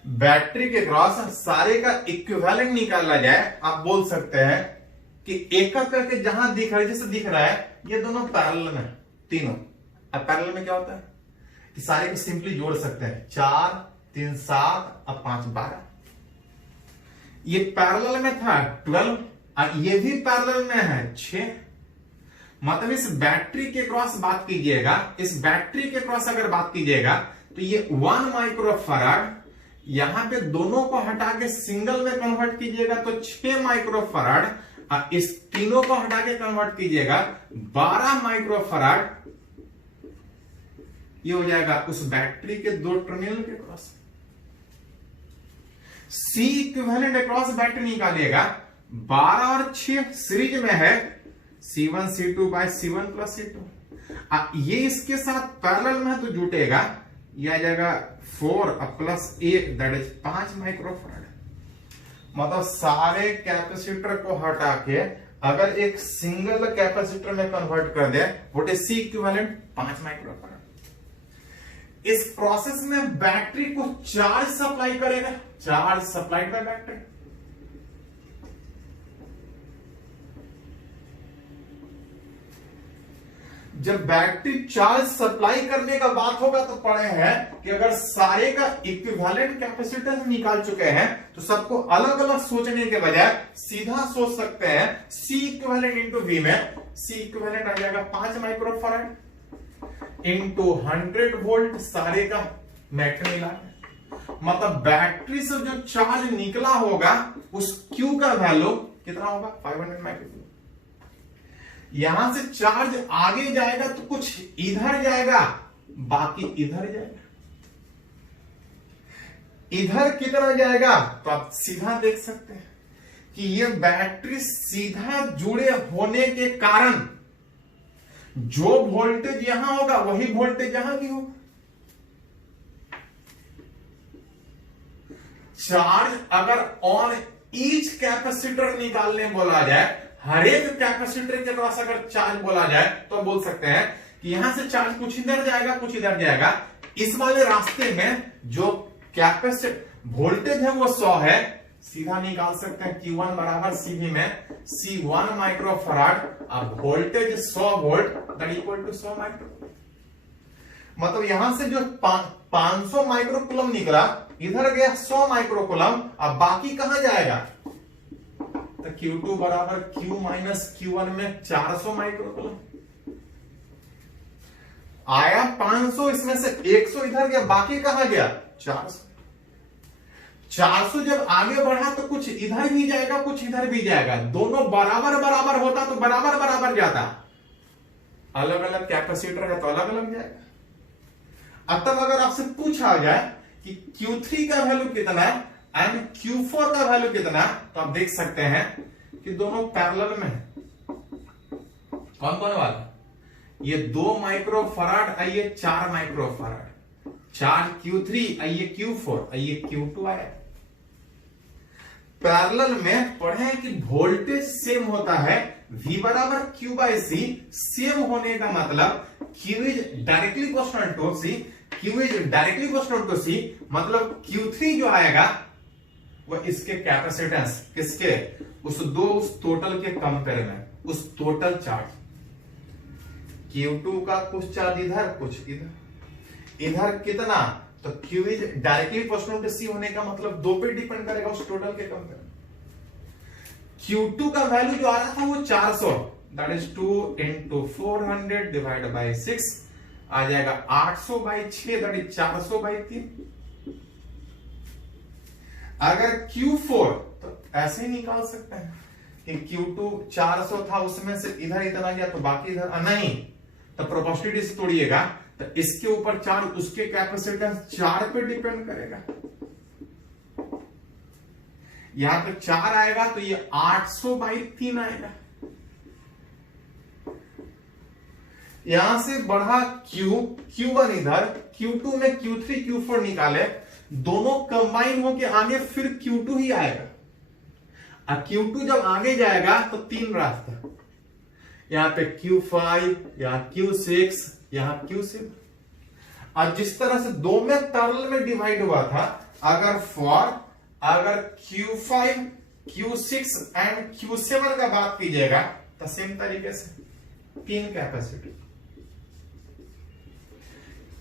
Battery के क्रॉस सारे का इक्विवेलेंट निकाला जाए, आप बोल सकते हैं कि एक करके जहां दिख रहा है, जैसे दिख रहा है ये दोनों पैरेलल में तीनों। अब पैरेलल में क्या होता है कि सारे को सिंपली जोड़ सकते हैं, 4 3 7 और 5 12। ये पैरेलल में था 12 और ये भी पैरेलल में है 6। मतलब इस बैटरी के क्रॉस बात कीजिएगा, इस बैटरी के क्रॉस अगर बात कीजिएगा तो ये 1 माइक्रोफैराड, यहां पे दोनों को हटा के सिंगल में कन्वर्ट कीजिएगा तो 6 माइक्रोफैराड, और इस तीनों को हटा के कन्वर्ट कीजिएगा 12 माइक्रोफैराड। ये हो जाएगा उस बैटरी के 2 टर्मिनल के cross. C equivalent across battery निकालिएगा, 12 और 6 सीरीज में है, C1 C2 bye C1 plus C2। ये इसके साथ पैरेलल में है तो जुटेगा, यह आ जाएगा 4 प्लस 1 दैट इज 5 माइक्रोफैराड। मतलब सारे कैपेसिटर को हटा के अगर एक सिंगल कैपेसिटर में कन्वर्ट कर दे, what is C equivalent 5 microfarad. इस प्रोसेस में बैटरी को चार्ज सप्लाई करेगा, चार्ज सप्लाइड बाय बैटरी। जब बैटरी चार्ज सप्लाई करने का बात होगा तो पढ़े हैं कि अगर सारे का इक्विवेलेंट कैपेसिटेंस निकाल चुके हैं तो सबको अलग अलग सोचने के बजाय सीधा सोच सकते हैं सी इक्विवेलेंट इंटू वी में। सी इक्विवेलेंट आ जाएगा 5 माइक्रोफैराड इंटू 100 वोल्ट, सारे का मैटर मिला। मतलब बैटरी से जो चार्ज निकला होगा उस Q का वैल्यू कितना होगा 500 माइक्रोफैराड। यहां से चार्ज आगे जाएगा तो कुछ इधर जाएगा, बाकी इधर जाएगा। इधर कितना जाएगा तो आप सीधा देख सकते हैं कि ये बैटरी सीधा जुड़े होने के कारण जो वोल्टेज यहां होगा वही वोल्टेज यहां भी होगा। चार्ज अगर ऑन ईच कैपेसिटर निकालने बोला जाए, हर एक कैपेसिटर के पास अगर चार्ज बोला जाए तो बोल सकते हैं कि यहां से चार्ज कुछ इधर जाएगा कुछ इधर जाएगा। इस वाले रास्ते में जो कैपेसिटर वोल्टेज है वो 100 है, सीधा निकाल सकते हैं Q1 बराबर CV में C1 माइक्रोफैराड और voltage 100 volt that equal to 100 micro. मतलब यहां से जो 500 माइक्रोकूलम निकला, इधर गया 100 माइक्रोकूलम, अब बाकी कहां जाएगा तो Q2 बराबर Q माइनस Q1 में 400 माइक्रोकूलम आया। 500 इसमें से 100 इधर गया, बाकी कहां गया 400। 400 जब आगे बढ़ा तो कुछ इधर भी जाएगा कुछ इधर भी जाएगा, दोनों बराबर बराबर होता तो बराबर बराबर जाता। अलग अलग कैपेसिटर है तो अलग अलग जाएगा। अब तक अगर आपसे पूछा जाए कि Q3 का वैल्यू कितना है एंड Q4 का वैल्यू कितना है तो आप देख सकते हैं कि दोनों पैरेलल में है। कौन कौन वाला, ये 2 माइक्रोफैराड और ये 4 माइक्रोफैराड, चार्ज Q3 और ये Q4 और ये Q2 आया। पैरेलल में पढ़े कि वोल्टेज सेम होता है V बराबर Q बाई C सेम होने का मतलब Q is directly proportional to C, Q is directly proportional to C, मतलब Q3 जो आएगा वो इसके कैपेसिटेंस किसके, उस टोटल के कंपेयर में, उस टोटल चार्ज Q2 का कुछ चार्ज इधर कुछ इधर कितना, तो Q is directly proportional to C होने का मतलब 2 पे डिपेंड करेगा उस टोटल के कंपेयर। Q2 का वैल्यू जो आ रहा था वो 400, that is 2 into 400 divide by 6 आ जाएगा 800 बाई 6, दैट इज 400 बाई 3। अगर Q4 तो ऐसे ही निकाल सकते हैं कि Q2 400 था, उसमें से इधर इतना गया तो बाकी इधर नहीं, तो प्रोपोर्शनलिटी से तोड़िएगा तो इसके ऊपर 4, उसके कैपेसिटेंस 4 पे डिपेंड करेगा। यहां पे 4 आएगा तो ये 800 बाई 3 आएगा। यहां से बढ़ा Q1 इधर, Q2 में Q3 Q4 निकाले, दोनों कंबाइन होके आगे फिर Q2 ही आएगा। अब Q2 जब आगे जाएगा तो 3 रास्ता, यहां पे Q5, यहां Q6, यहां Q7। अब जिस तरह से 2 में पैरेलल में डिवाइड हुआ था, अगर Q5, Q6 एंड Q7 का बात कीजिएगा तो सेम तरीके से 3 कैपेसिटी,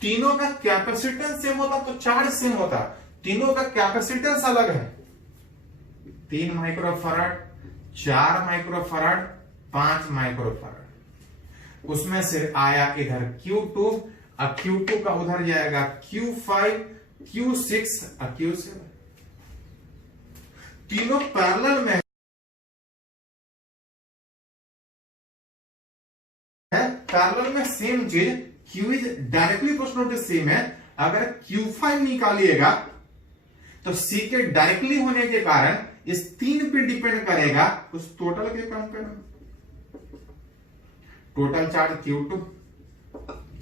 तीनों का कैपेसिटेंस सेम होता तो चार्ज सेम होता, तीनों का कैपेसिटेंस अलग है। 3 माइक्रोफैराड, 4 माइक्रोफैराड, 5 माइक्रोफैराड, उसमें से आया इधर Q2, अब Q2 का उधर जाएगा Q5, Q6 और Q7, तीनों पैरेलल में है, पैरेलल में सेम चीज, Q is directly proportional to C में अगर Q5 निकालिएगा तो C के डायरेक्टली होने के कारण इस 3 पे डिपेंड करेगा उस टोटल के कंपेयर में। टोटल चार्ज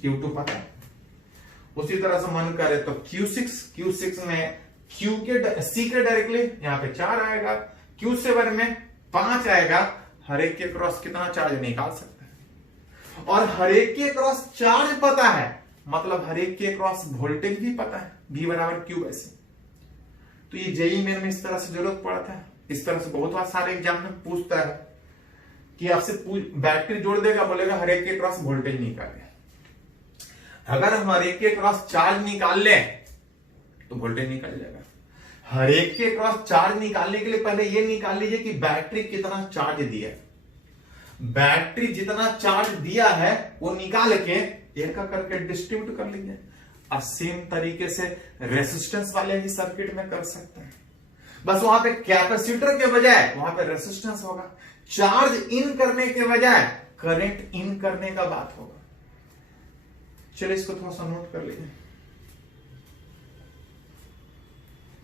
Q2 पता है, उसी तरह से मन करे तो Q6 में C के डायरेक्टली यहां पे 4 आएगा, Q7 में 5 आएगा, हर एक के क्रॉस कितना चार्ज निकाल सकते हैं, और हर एक के क्रॉस चार्ज पता है, मतलब हर एक के क्रॉस वोल्टेज भी पता है, V बराबर Q बाई C। तो ये जेईई मेन में इस तरह से जरूरत पड़ता है, इस तरह से बहुत बार सारे एग्जाम में पूछता है कि आपसे बैटरी जोड़ देगा, बोलेगा हर एक के क्रॉस वोल्टेज निकाले। अगर हम हर एक के क्रॉस चार्ज निकाल ले तो वोल्टेज निकल जाएगा। हर एक के क्रॉस चार्ज निकालने के लिए पहले ये निकाल लीजिए कि बैटरी कितना चार्ज दिया है, बैटरी जितना चार्ज दिया है वो निकाल के एक करके डिस्ट्रीब्यूट कर लीजिए। और सेम तरीके से रेसिस्टेंस वाले ही सर्किट में कर सकते हैं, बस वहां पे कैपेसिटर के बजाय वहां पे रेसिस्टेंस होगा, चार्ज इन करने के बजाय करंट इन करने का बात होगा। चलिए इसको थोड़ा सा नोट कर लीजिए।